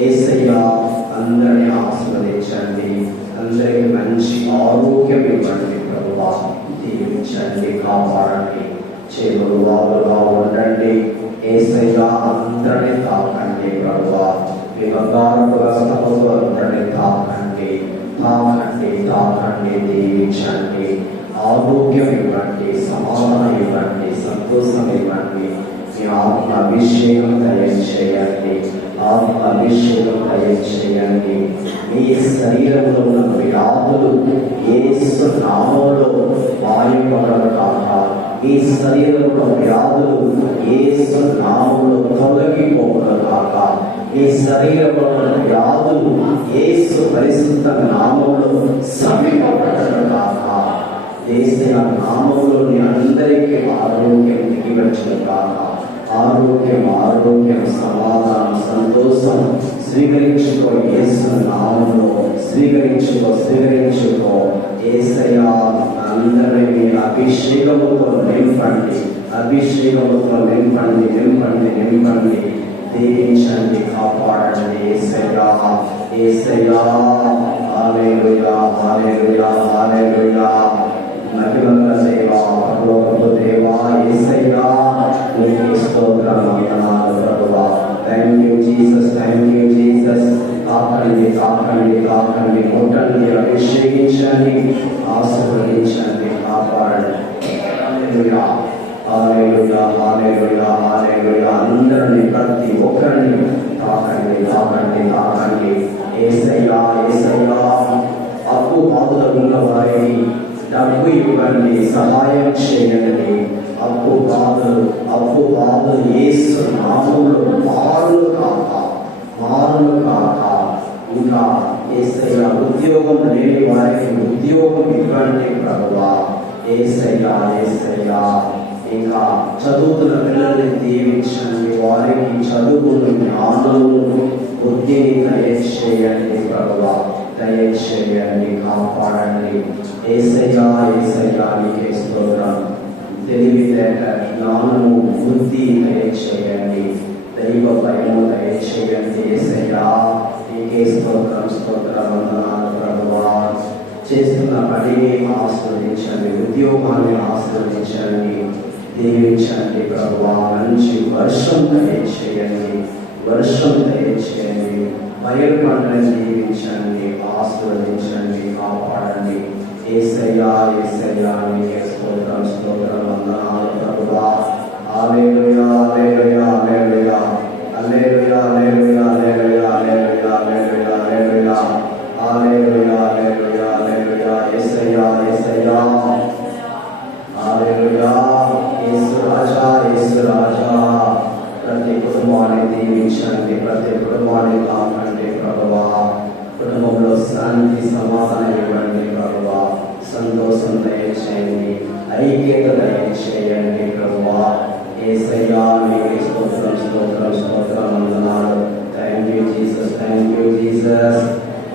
యేసయ్యా అందరినీ ఆశీర్వదించండి, అందరికీ మంచి ఆరోగ్యం ఇవ్వండి ప్రభువా. దీవించండి, కాపాడండి, చేతులు వాగులుగా ఉండండి. యేసయ్యా అందరినీ తాకండి ప్రభువా. మీ బంగారపు రసముతో అందరినీ తాకండి, తాకండి, తాకండి. దీవించండి, ఆరోగ్యం ఇవ్వండి, సమాధానం ఇవ్వండి, సంతోషం ఇవ్వండి. మీ ఆత్మ అభిషేకం దయచేయండి, ఆత్మ అభిషేకం దయచేయండి. మీ శరీరంలో ఉన్న వ్యాధులు యేసు నామములో మాయపడను కాక, మీ శరీరంలో వ్యాధులు యేసు నామములో తొలగిపోవును కాక, మీ శరీరంలో ఉన్న వ్యాధులు యేసు పరిశుద్ధ నామములో సమీపపడను కాక. యేసయ్య నామములోని అందరికీ ఆరోగ్యం దిగివచ్చును కాక. ఆరోగ్యం, ఆరోగ్యం, సమాధానం, సంతోషం స్వీకరించుకో. యేసు నామములో స్వీకరించుకో, స్వీకరించుకో. యేసయ్య అందరినీ మీ అభిషేకముతో నింపండి, అభిషేకముతో నింపండి, నింపండి, నింపండి. దీవించండి, కాపాడండి. యేసయ్యా, యేసయ్యా. హల్లెలూయా, హల్లెలూయా, హల్లెలూయా. మహిమగల దేవా, పరలోకపు దేవా, యేసయ్యా నీకే స్తోత్రం, వందనాలు ప్రభువా. Thank you Jesus, thank you Jesus. తాకండి, తాకండి, తాకండి, ముట్టండి, అభిషేకించండి, ఆశీర్వదించండి, కాపాడండి. హల్లెలూయా, హల్లెలూయా, హల్లెలూయా, హల్లెలూయా. అందరినీ, ప్రతి ఒక్కరిని తాకండి, తాకండి, తాకండి. యేసయ్యా, యేసయ్యా. అప్పు బాధలు ఉన్న వారికి డబ్బు ఇవ్వండి, సహాయం చేయండి. అప్పు బాధలు యేసు నామములో మారులు కాక, మారులు కాక. ఇంకా యేసయ్య ఉద్యోగం లేని వారికి ఉద్యోగం ఇవ్వండి ప్రభువా. యేసయ్యా, యేసయ్యా. ఇంకా చదువుతున్న పిల్లల్ని దీవించండి, వారికి చదువును, జ్ఞానమును, బుద్ధిని దయచేయండి ప్రభువా, దయచేయండి, కాపాడండి. యేసయ్యా, యేసయ్యా నీకే స్తోత్రం. తెలివితేట, జ్ఞానము, బుద్ధి దయచేయండి, దైవ భయము దయచేయండి. యేసయ్యా నీకే స్తోత్రం, స్తోత్రం, వందనాలు ప్రభువా. చేస్తున్న పనిని ఆశీర్వదించండి, ఉద్యోగాన్ని ఆశీర్వదించండి, దీవించండి ప్రభువా. మంచి వర్షం దయచేయండి, వర్షం దయచేయండి. బయలు పంటని దీవించండి, ఆశీర్వదించండి, కాపాడండి. యేసయ్యా, యేసయ్యా నీకే స్తోత్రం, స్తోత్రం, వందనాలు ప్రభువా. హల్లెలూయా, హల్లెలూయా, హల్లెలూయా, హల్లెలూయా, హల్లెలూయా, హల్లెలూయా, హల్లెలూయా, హల్లెలూయా, హల్లెలూయా, హల్లెలూయా, హల్లెలూయా. యేసయ్యా, యేసయ్యా. హల్లెలూయా. యేసు రాజా, యేసు రాజా. ప్రతి కుటుంబాన్ని దీవించండి, ప్రతి కుటుంబాన్ని తాకండి ప్రభువా. కుటుంబంలో శాంతి, సమాధానం ఇవ్వండి ప్రభువా. సంతోషం దయచేయండి, ఐక్యత దయచేయండి ప్రభువా. యేసయ్యా నీకే స్తోత్రం, స్తోత్రం, స్తోత్రం, వందనాలు. Thank you Jesus, thank you Jesus.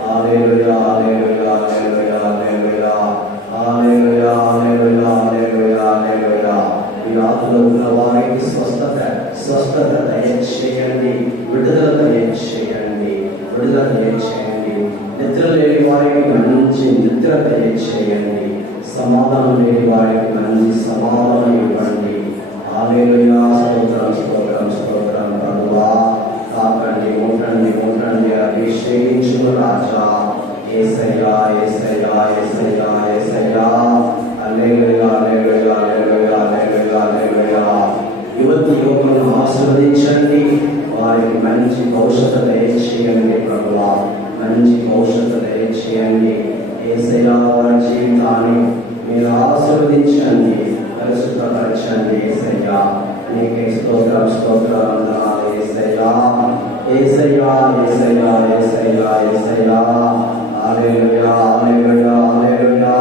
హల్లెలూయా, హల్లెలూయా, హల్లెలూయా, హల్లెలూయా, హల్లెలూయా, హల్లెలూయా, హల్లెలూయా, హల్లెలూయా. ఈ ఆత్మలో ఉన్న వారికి స్వస్థత దయచేయండి, విడుదల దయచేయండి, విడుదల దయచేయండి. నిద్ర లేని వారికి మంచి నిద్ర దయచేయండి, సమాధానం లేని వారికి మంచి సమాధానం ఇవ్వండి. హల్లెలూయా, స్తోత్రం, స్తోత్రం, స్తోత్రం ప్రభువా. తాకండి, ముట్టండి, ముట్టండి, అభిషేకించును రాజా. యేసయ్యా, యేసయ్యా, యేసయ్యా, యేసయ్యా. హల్లెలూయా, హల్లెలూయా, హల్లెలూయా, హల్లెలూయా, హల్లెలూయా. యువతి యువకులను ఆశీర్వదించండి, వారికి మంచి భవిష్యత్తు దయచేయండి ప్రభువా, మంచి భవిష్యత్తు దయచేయండి. యేసయ్యా వారి జీవితాన్ని మీరు ఆశీర్వదించండి, పరిశుద్ధపరచండి. యేసయ్యా నీకే స్తోత్రం, స్తోత్రం, వందనాలు. యేసయ్యా, యేసయ్యా, యేసయ్యా, యేసయ్యా, యేసయ్యా. హల్లెలూయా, హల్లెలూయా, హల్లెలూయా,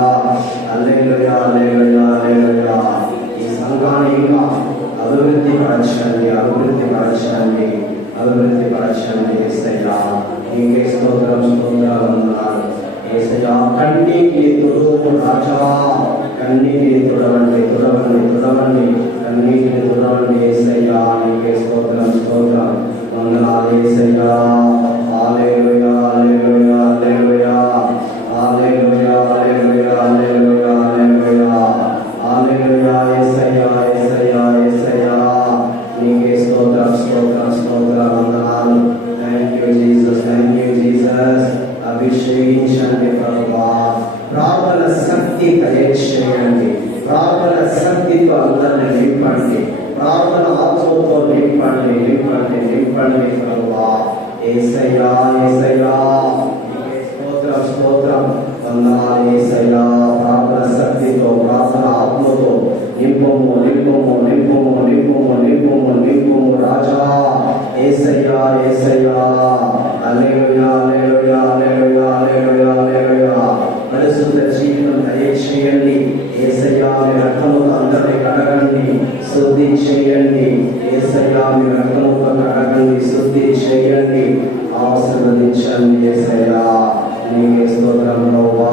హల్లెలూయా, హల్లెలూయా, హల్లెలూయా. ఈ సంఘాన్ని ఇంకా అభివృద్ధి పరచండి, అభివృద్ధి పరచండి, అభివృద్ధి పరచండి. యేసయ్యా నీకే స్తోత్రం, స్తోత్రం, వందనాలు. యేసయ్యా కన్నీటిని తుడువు రాజా, కన్నీటిని తుడవండి, తుడవండి, తుడవండి, కన్నీటిని తుడవండి. యేసయ్యా నీకే స్తోత్రం, స్తోత్రం, వందనాలు. యేసయ్యా నింపండి నింపండి నింపండి ప్రభువా. యేసయ్యా యేసయ్యా నీకే స్తోత్రం స్తోత్రం. వందనాలు యేసయ్యా. ప్రార్థన శక్తితో ప్రార్థన ఆత్మతో నింపము నింపము నింపము నింపము నింపము నింపము రాజా. యేసయ్యా యేసయ్యా. హల్లెలూయా హల్లెలూయా హల్లెలూయా హల్లెలూయా హల్లెలూయా. పరిశుద్ధ జీవితం దయచేయండి యేసయ్యా. మీ రక్తముతో అందరినీ కడగండి, శుద్ధి చేయండి యేసయ్యా. మీ రక్తముతో కడగండి, శుద్ధి చేయండి, ఆశీర్వదించండి యేసయ్యా. నీకే స్తోత్రం ప్రభువా.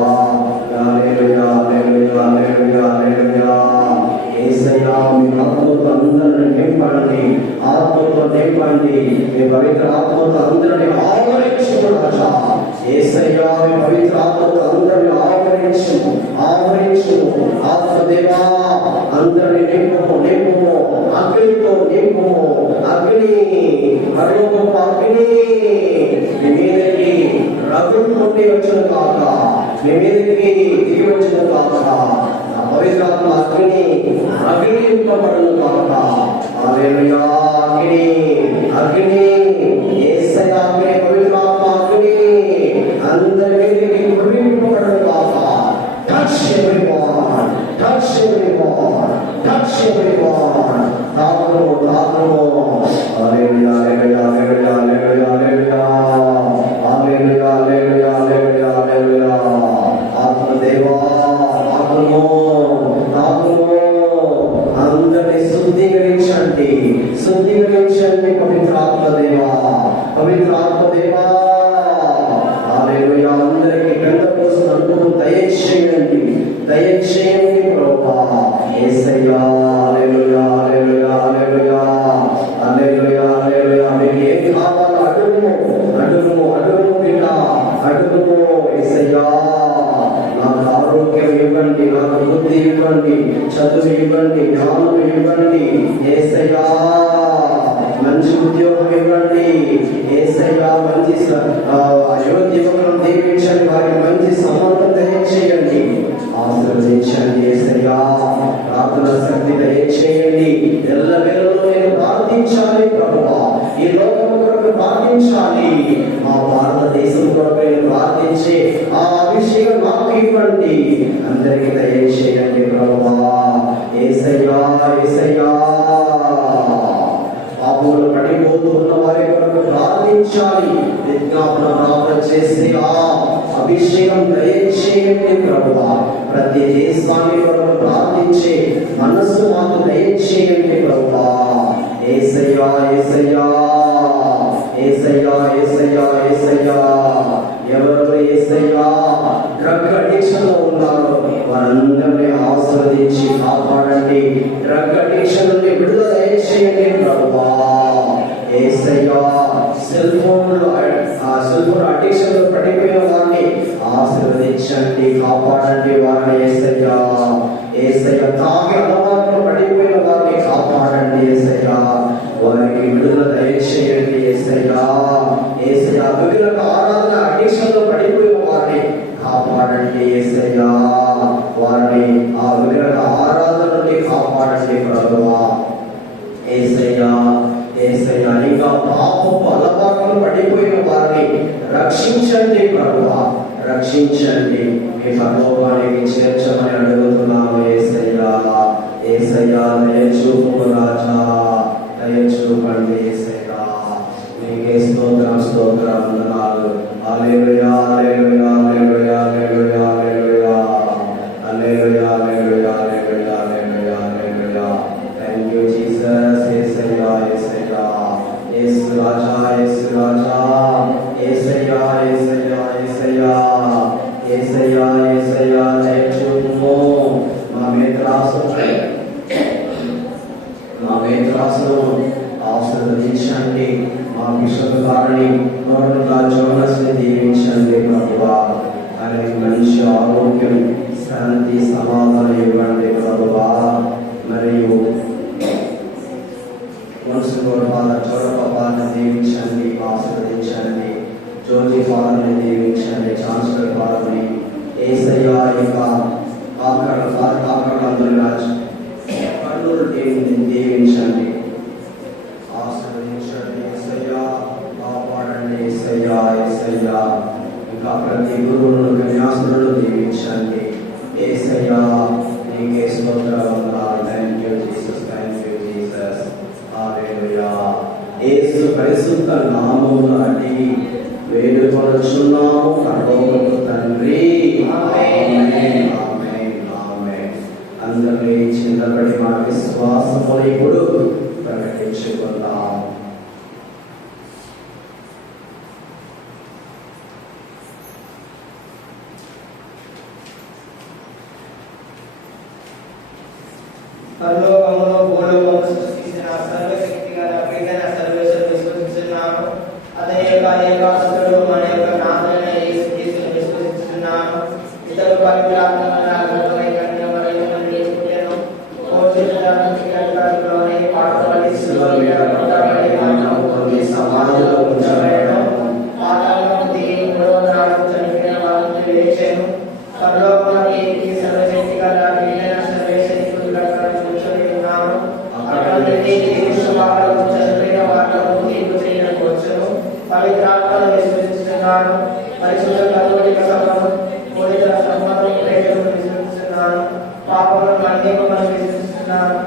హల్లెలూయా హల్లెలూయా హల్లెలూయా హల్లెలూయా. యేసయ్యా మీ ఆత్మతో అందరిని నింపండి, ఆత్మతో నింపండి. మీ పవిత్ర ఆత్మతో అందరిని ఆవరించుము రాజా. యేసయ్యా మీ పవిత్ర ఆత్మతో అందరిని ఆవరించుము ఆవరించుము. ఆత్మదేవా అందరిని నింపుము నింపుము. అగ్నితో నింపుము. అగ్ని పరలోకపు అగ్ని మీ మీదకి రగులుకుంటే వచ్చును కాక, మీ మీదకి దిగి వచ్చును కాక. ఆ పవిత్రాత్మ అగ్ని అగ్నింపబడును కాక. హల్లెలూయా. అగ్ని అగ్ని యేసయ్యా అగ్ని పవిత్రాత్మ అగ్ని అందరి మీదకి కురిపింపబడును కాక. Touch everyone, touch everyone, touch everyone. తాకుము తాకుము. హల్లెలూయా హల్లెలూయా హల్లెలూయా హల్లెలూయా హల్లెలూయా హల్లెలూయా హల్లెలూయా హల్లెలూయా హల్లెలూయా. ఆత్మదేవా తాకుము తాకుము. అందరినీ శుద్ధీకరించండి శుద్ధీకరించండి పవిత్రాత్మదేవా పవిత్రాత్మదేవా. హల్లెలూయా. అందరికీ పెంతెకోస్తు అనుభవం దయచేయండి దయచేయండి ప్రభువా. యేసయ్యా. హల్లెలూయా హల్లెలూయా హల్లెలూయా హల్లెలూయా హల్లెలూయా. మీకు ఏం కావాలో అడుగుము అడుగుము అడుగుము బిడ్డ అడుగుము. యేసయ్యా నాకు ఆరోగ్యం ఇవ్వండి, నాకు బుద్ధి ఇవ్వండి, చదువు ఇవ్వండి, జ్ఞానం ఇవ్వండి యేసయ్యా. మంచి ఉద్యోగం ఇవ్వండి యేసయ్యా. మంచి యువకులను దీవించండి, వారికి మంచి సంబంధం దయచేయండి, ఆశీర్వదించండి యేసయ్యా. ప్రార్థన శక్తి దయచేయండి. ఎల్లవేళలో నేను ప్రార్థించాలి ప్రభువా. ఈ లోకం కొరకు ప్రార్థించాలి. మా భారతదేశం కొరకు నేను ప్రార్థించే ఆ అభిషేకం నాకు ఇవ్వండి. అందరికీ దయచేయండి ప్రభువా. యేసయ్యా యేసయ్యా. పాపములు పడిపోతున్న వారి కొరకు ప్రార్థించాలి. విజ్ఞాపన ప్రార్థన చేసి ఆ అభిషేకం దయచేయండి ప్రభువా. ప్రతి దేశాన్ని కొరకు ప్రార్థించే మనస్సు మాకు దయచేయండి ప్రభువా. యేసయ్యా యేసయ్యా యేసయ్యా యేసయ్యా యేసయ్యా. ఎవరు యేసయ్యా డ్రగ్ అడిక్షన్ లో ఉన్నారో వారందరినీ ఆశీర్వదించి కాపాడండి. డ్రగ్ అడిక్షన్ నుండి విడుదల దయచేయండి ప్రభువా. యేసయ్యా. సెల్ ఫోన్ అడిక్షన్ లో పడిపోయిన వారిని ఆశీర్వదించండి, కాపాడండి వారిని యేసయ్యా. యేసయ్యా. తాగి అలవాట్లు పడిపోయిన వారిని కాపాడండి యేసయ్యా. వారికి విడుదల దయచేయండి యేసయ్యా. యేసయ్యా. విగ్రహ ఆరాధన అడిక్షన్ లో పడిపోయిన వారిని కాపాడండి యేసయ్యా. వారిని ఆ విగ్రహ ఆరాధన నుండి కాపాడండి ప్రభువా. యేసయ్యా యేసయ్యా. ఇంకా పాపపు అలవాట్లు పడిపోయిన వారిని రక్షించండి ప్రభువా, రక్షించండి. మీ పరలోకానికి చేర్చమని అడుగుతున్నాము యేసయ్యా. యేసయ్యా దయచూపు రాజా, దయచూపండి యేసయ్యా. నీకే స్తోత్రం స్తోత్రం వందనాలు. హల్లెలూయా హల్లెలూయా హల్లెలూయా హల్లెలూయా హల్లెలూయా హల్లెలూయా హల్లెలూయా హల్లెలూయా హల్లెలూయా హల్లెలూయా. Thank you Jesus. యేసయ్యా యేసయ్యా. యేసు రాజా యేసు రాజా. యేసయ్యా యేసయ్యా యేసయ్యా యేసయ్యా యేసయ్యా. దయచూపుము. మా మేత్రాసును ఆశీర్వదించండి. మా బిషప్ గారిని జోనస్ని దీవించండి ప్రభువా. ఆయనకి మంచి ఆరోగ్యం, శాంతి, సమాధానం ఇవ్వండి ప్రభువా. మరియు చోడప పాలను దీవించండి, ఆశీర్వదించండి. జ్యోతి పాలని దీవించండి, ఛాన్సలర్ పాలని. యేసయ్యా యొక్క కాకరందరి రాజు కర్నూలు దీవించండి, ఆశీర్వదించండి. యేసయ్యా ఇంకా ప్రతి గురువులను కన్యాసులను దీవించండి యేసయ్యా నీకే స్తోత్రవందనాలు థ్యాంక్ యూ జీసస్ హల్లెలూయా యేసు పరిశుద్ధ నామమున అడిగి వేడుకొనుచున్నాము పరలోకపు తండ్రి ఆమేన్ ఆమేన్ ఆమేన్ అందరూ లేచి నిలబడి మన విశ్వాసమును ఇప్పుడు ప్రకటించుకుందాం పరలోకములో భూలోకము సృష్టించిన సర్వశక్తి గల ప్రియమైన సర్వేశ్వరుని విశ్వసిస్తున్నాను. అతని యొక్క ఏకాసుడు మన యొక్క నాథుడైన యేసుక్రీస్తుని విశ్వసిస్తున్నాను. ఇతడు పవిత్రాత్మలోనే కన్య మరియమ్మ నుండి పుట్టెను. కోర్చులోనే పాటుపడి సమాధిలో ఉంచబడెను. పాతాళము దిగి మూడవ నాడు చనిపోయిన వారిని లేచెను. పరలోకములోకి ఎక్కి సర్వశక్తి గల ప్రియమైన సర్వేశ్వరుని కూర్చొని ఉన్నాను. అక్కడ నుండి దేవుని చనిపోయిన వార్తను తీర్పు చేయడానికి వచ్చును. పవిత్రాత్మను విశ్వసిస్తున్నాను. పరిశుద్ధ కథోలిక సభను మూడిత సంబంధం ప్రేమను విశ్వసిస్తున్నాను. పాపములను మన్నింపులను విశ్వసిస్తున్నాను.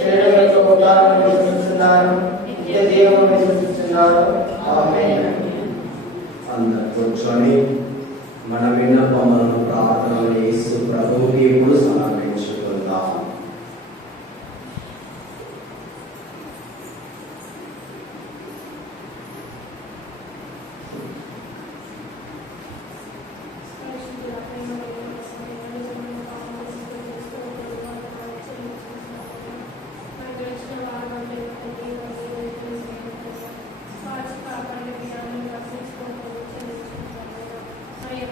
శరీరం యొక్క ఉద్ధారణను విశ్వసిస్తున్నాను. నిత్య జీవమును విశ్వసిస్తున్నాను. ఆమేన్. అందరూ కూర్చొని మన విన్నపములను ప్రార్థనలు యేసు ప్రభువుకి ఇప్పుడు సమర్పించుకుందాం. Saya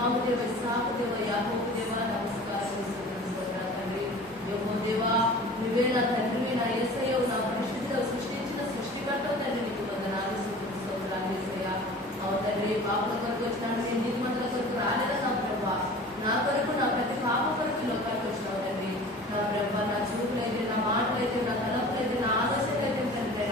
అబ్రహాము దేవ, ఇస్సాకు దేవ, యాకోబు దేవ, నమస్కారం తండ్రి. యెహోవా దేవా, నువ్వే నా తండ్రివి, నా యేసయ్యవు, నా పరిశుద్ధుడవు, సృష్టించిన సృష్టికర్తవు తండ్రి. నీకు వందనాలు, స్తుతులు, యేసయ్యా. అవును తండ్రి, పాపల కొరకు వచ్చినాడు, నేను నీతిమంతుల కొరకు రాలేదన్నా ప్రభా. నా కొరకు, నా ప్రతి పాప కొరకు లోకానికి వచ్చినావు తండ్రి. నా ప్రభా, నా చూపులైతే, నా మాటలైతే, నా తలపులైతే, నా ఆలోచనలైతే తండ్రి,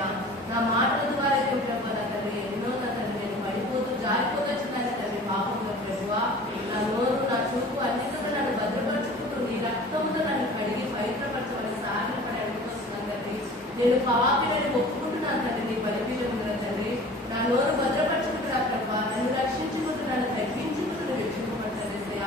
నా మాటల ద్వారా అయితే ప్రభా నా తండ్రి ఎన్నో నా తండ్రి నేను పడిపోతూ జారిపోతూ వచ్చినాను తండ్రి పాపంలో ప్రభువా. నా నోరు, నా చూపు అన్నిటితో నన్ను భద్రపరచుకుంటూ నీ రక్తంతో నన్ను కడిగి పవిత్రపరచవలసి సాగిన పడి అడుగుతున్నాను తండ్రి. నేను పాపిని ఒప్పుకుంటున్నాను తండ్రి నీ బలిపీఠంలో తండ్రి. నా నోరు భద్రపరచుకుంటున్నా ప్రభా, నన్ను రక్షించుకుంటూ నన్ను తగ్గించుకుంటూ రక్షించబడుతుంది.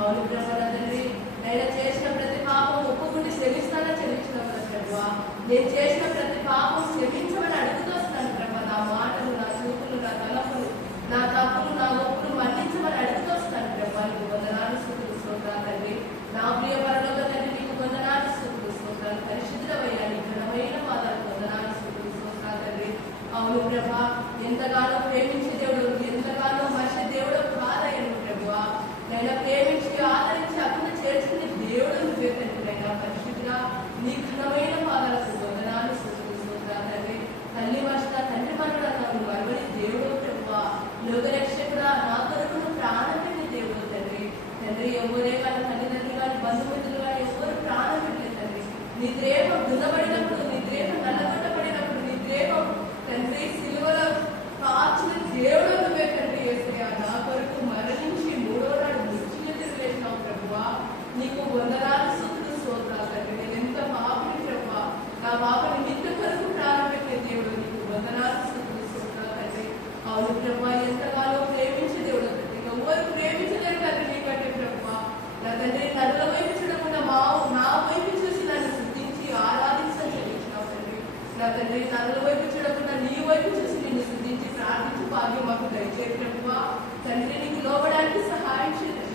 అవును ప్రభా నా తండ్రి, నేను చేసిన ప్రతి పాపం ఒప్పుకుంటే క్షమిస్తానని చెల్లించిన ప్రభువా. నేను చేసిన ప్రతి పాపం క్షమించమని అడుగుతూ వస్తున్నాను ప్రభా. నా మాటలు, నా చూపులు, నా తలపులు, నా తప్పులు, నా ఒప్పులు మన్నించమని అడుగుతూ వస్తున్నాను ప్రభా. నీకు వందనాలు, స్తుతులు, స్తోత్రాలు తండ్రి. నా ప్రియ పరలోక తండ్రి, నీకు వందనాలు, స్తుతులు, స్తోత్రాలు. పరిశుద్ధమయ్యా నీ ఘనమైన పాదాలకు వందనాలు, స్తుతులు, స్తోత్రాలు తండ్రి. అవును ప్రభా, ఎంతగానో ప్రేమించే దేవుడు, ఎంతగానో మనిషి దేవుడు కాదయ్యను ప్రభువా. నైనా ప్రేమించి ఆదరించి అక్కడ చేర్చుకునే దేవుడు నువ్వే తండ్రి. నైనా పరిశుద్ధిగా నీ ఘనమైన పాదాలకు వందనాలు, స్తుతులు, స్తోత్రాలు తండ్రి. తల్లి మర్చిన తండ్రి మరణాలను మరవని దేవుడు ప్రభువా. లోకరక్షకుడా, నా కొరకు నువ్వు ప్రాణం పెట్టే దేవుడు తండ్రి. తండ్రి ఎవరే కానీ తల్లిదండ్రులు కానీ బంధుమిత్రులు కానీ ఎవరు ప్రాణం పెట్టలేదు తండ్రి. నీ ద్రేపం దున్నబడినప్పుడు, నీ ద్రేపం నల్లగొట్టబడినప్పుడు, నీ ద్రేపం తండ్రి సిలువలో కాచిన దేవుడు నువ్వే తండ్రి. యేసయ్యా, నా కొరకు మరణించి మూడో నాడు మృత్యుని తిరిగేసినావు ప్రభువా. నీకు వందనాలు, స్తుతులు, స్తోత్రాలు తండ్రి. నేను ఎంత పాపిని ప్రభువా. నా పాపని నిత్య కొరకు ప్రారంభించే దేవుడు, నీకు వందనాలు, స్తుతులు, స్తోత్రాలు తండ్రి. అవును ప్రభువా, ఎంతగానో ప్రేమించే దేవుడు తండ్రి. ఎవరు ప్రేమించలేరు తండ్రి నీకంటే ప్రభువా. నా తండ్రి నదుల వైపు చూడకుండా నా వైపు చూసి నన్ను శుద్ధించి ఆరాధించని చెల్లించినావు తండ్రి. నా తండ్రి నదుల వైపు చూడకుండా నీ వైపు చూసి నిన్ను శుద్ధించి ప్రార్థించి భాగ్యం మాకు దయచేసి ప్రభువా. తండ్రి నీకు లోబడానికి సహాయం చేయండి.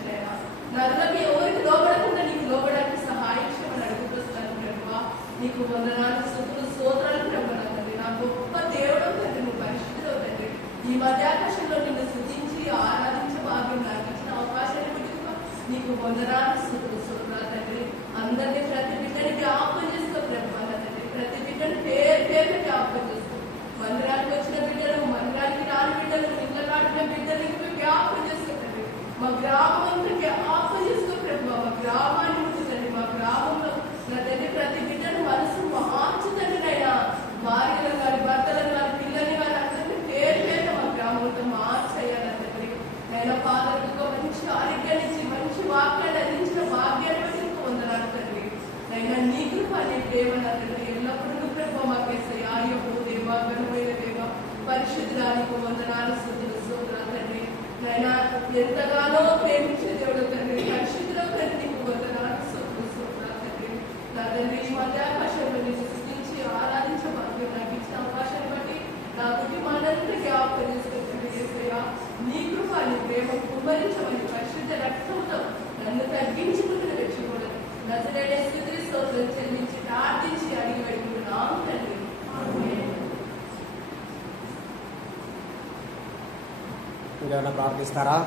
నదులకి ఎవరికి లోబడకుండా నీకు లోబడానికి సహాయం చేయమని అడుగుతున్నాను ప్రభువా. నీకు వందనాలు, స్తుతులు, స్తోత్రాలు ప్రభువా. తండ్రి నా గొప్ప దేవుడు తండ్రి, నువ్వు పరిశుద్ధుడు తండ్రి. ఈ మధ్యాకాశంలో నిన్ను శుద్ధించి ఆరాధించే భాగ్యం నాకు ఇచ్చిన అవకాశాన్ని బట్టి నీకు వందనాలు, స్తుతులు, స్తోత్రాలు తండ్రి. అందరినీ ప్రతి బిడ్డని జ్ఞాపకం చేసుకో ప్రభువా. తండ్రి ప్రతి బిడ్డని పేరు జ్ఞాపకం చేసుకో. మందిరానికి వచ్చిన బిడ్డలు, మందిరానికి రాని బిడ్డలు, ఇళ్ళ నాటిన బిడ్డలకి జ్ఞాపకం చేసుకో తండ్రి. మా గ్రామం అంతా జ్ఞాపకం చేసుకో ప్రభువా. మా గ్రామాన్ని ఉంటుందండి. మా గ్రామంలో నా తండ్రి ప్రతి బిడ్డను మనసు మార్చుతండి. నైనా భార్యలను కానీ, భర్తలను కానీ, పిల్లల్ని కానీ అందరినీ పేరు మా గ్రామంలో మార్చేయాలి తండ్రి. నైనా పాదలకు మంచి ఆరోగ్యాన్ని ఇచ్చి, మంచి వాక్యాన్ని అందించిన భాగ్యాన్ని బట్టి నీకు వందనాలు తండ్రి. నైనా నీ కృప, నీ ప్రేమ నా తండ్రి ఎల్లప్పుడూ ప్రభావ మాకేస్తాయి. ఆయో దేవా, ఘనమైన దేవ, పరిశుద్ధుడా, నీకు వందనాలు, స్తుతులు, స్తోత్రాలు తండ్రి. నైనా ఎంతగానో ప్రేమించే దేవుడు తండ్రి, పరిశుద్ధుడు తండ్రి, నీకు వందనాలు, స్తుతులు, స్తోత్రాలు తండ్రి. నా తండ్రి ఈ మధ్యాకాశంలో నిన్ను సృష్టించి ఆరాధించే భాగ్యం నాకు ఇచ్చిన అవకాశాన్ని బట్టి నా కుటుంబానంతా జ్ఞాపకం చేసుకుంటుంది. యేసయ్యా, నీ కృప, నీ ప్రేమ కుమ్మరించమని పరిశుద్ధ రక్తంతో నన్ను తగ్గించుకుంటూ రక్షించకూడదు. నజరేయుడైన యేసుక్రీస్తు స్తోత్రం చెల్లించి ప్రార్థించి అడిగి పెట్టుకుంటున్నాము తండ్రి. ఇంకేమైనా ప్రార్థిస్తారా?